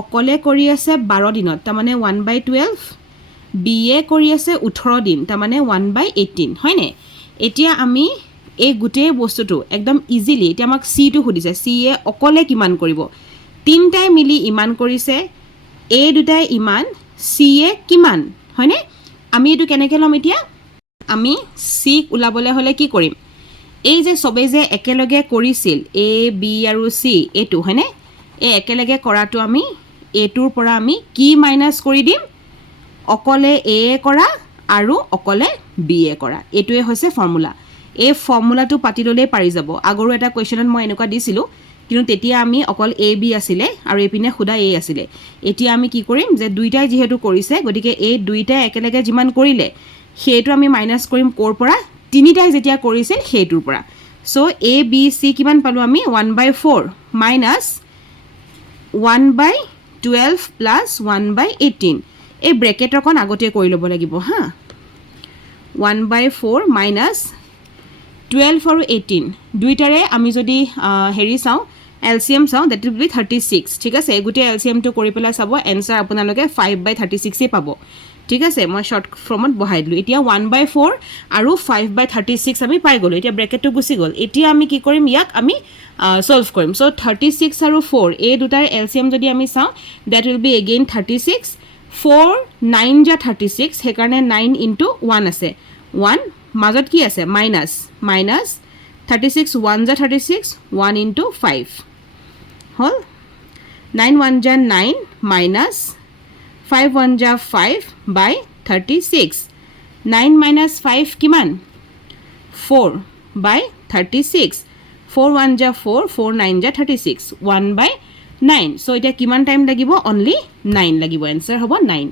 অকলে কৰি আছে 12 দিনত, তাৰ মানে 1/12. বি এ কৰি আছে 18 দিন, তাৰ মানে 1/18, হয়নে? এতিয়া আমি এই গোটেই বস্তুটো একদম ইজিলি, এতিয়া আমাক চি টো সুধিছে, চি এ অকলে কিমান কৰিব? তিনটাই মিলি ইমান কৰিছে, এ দুটাই ইমান, চি এ কিমান, হয়নে? আমি এইটো কেনেকৈ ল'ম? এতিয়া আমি চি ওলাবলৈ হ'লে কি কৰিম? এই যে চবেই যে একেলগে কৰিছিল এ বি আৰু চি, এইটো হয়নে? এই একেলগে কৰাটো আমি এইটোৰ পৰা আমি কি মাইনাছ কৰি দিম? অকলে এ কৰা আৰু অকলে বি এ কৰা, এইটোৱে হৈছে ফৰ্মুলা। এই ফৰ্মুলাটো পাতি ল'লেই পাৰি যাব। আগৰো এটা কুৱেশ্যনত মই এনেকুৱা দিছিলোঁ, কিন্তু তেতিয়া আমি অকল এ বি আছিলে আৰু এইপিনে সুধা এ আছিলে। এতিয়া আমি কি কৰিম যে দুইটাই যিহেতু কৰিছে, গতিকে এই দুইটাই একেলগে যিমান কৰিলে সেইটো আমি মাইনাছ কৰিম ক'ৰ পৰা? তিনিটাই যেতিয়া কৰিছিল সেইটোৰ পৰা। চ' এ বি চি কিমান পালোঁ আমি? 1/4 মাইনাছ 1/12 প্লাছ 1/18। এই ব্ৰেকেটৰকণ আগতে কৰি ল'ব লাগিব হা। 1/4 মাইনাছ 12 আৰু 18 দুইটাৰে আমি যদি হেৰি চাওঁ, এলচিএম চাওঁ, দেট উইল বি 36, ঠিক আছে? এই গোটেই এলচিএমটো কৰি পেলাই চাব, এনচাৰ আপোনালোকে 5/36 পাব, ঠিক আছে? মই শ্বৰ্ট ফৰ্মত বহাই দিলোঁ। এতিয়া 1/4 আৰু 5/36 আমি পাই গ'লোঁ। এতিয়া ব্ৰেকেটটো গুচি গ'ল। এতিয়া আমি কি কৰিম? ইয়াক আমি ছল্ভ কৰিম। চ' 36 আৰু 4 এই দুটাৰ এলচিএম যদি আমি চাওঁ, দেট উইল বি এগেইন 36, 4 9 যা 36, সেইকাৰণে 9 ইনটু 1 আছে, 1 মাজত কি আছে? মাইনাছ, মাইনাছ 36 1 যা 36, 1 ইনটু 5 হ'ল, 9 1 যা 9 মাইনাছ 5 1 যা 5/36, 9 মাইনাছ 5 কিমান? 4/36, 4 1 যা 4, 4 9 যা 36, 1/9। চ' এতিয়া কিমান টাইম লাগিব? অনলি 9 লাগিব, এনচাৰ হ'ব 9।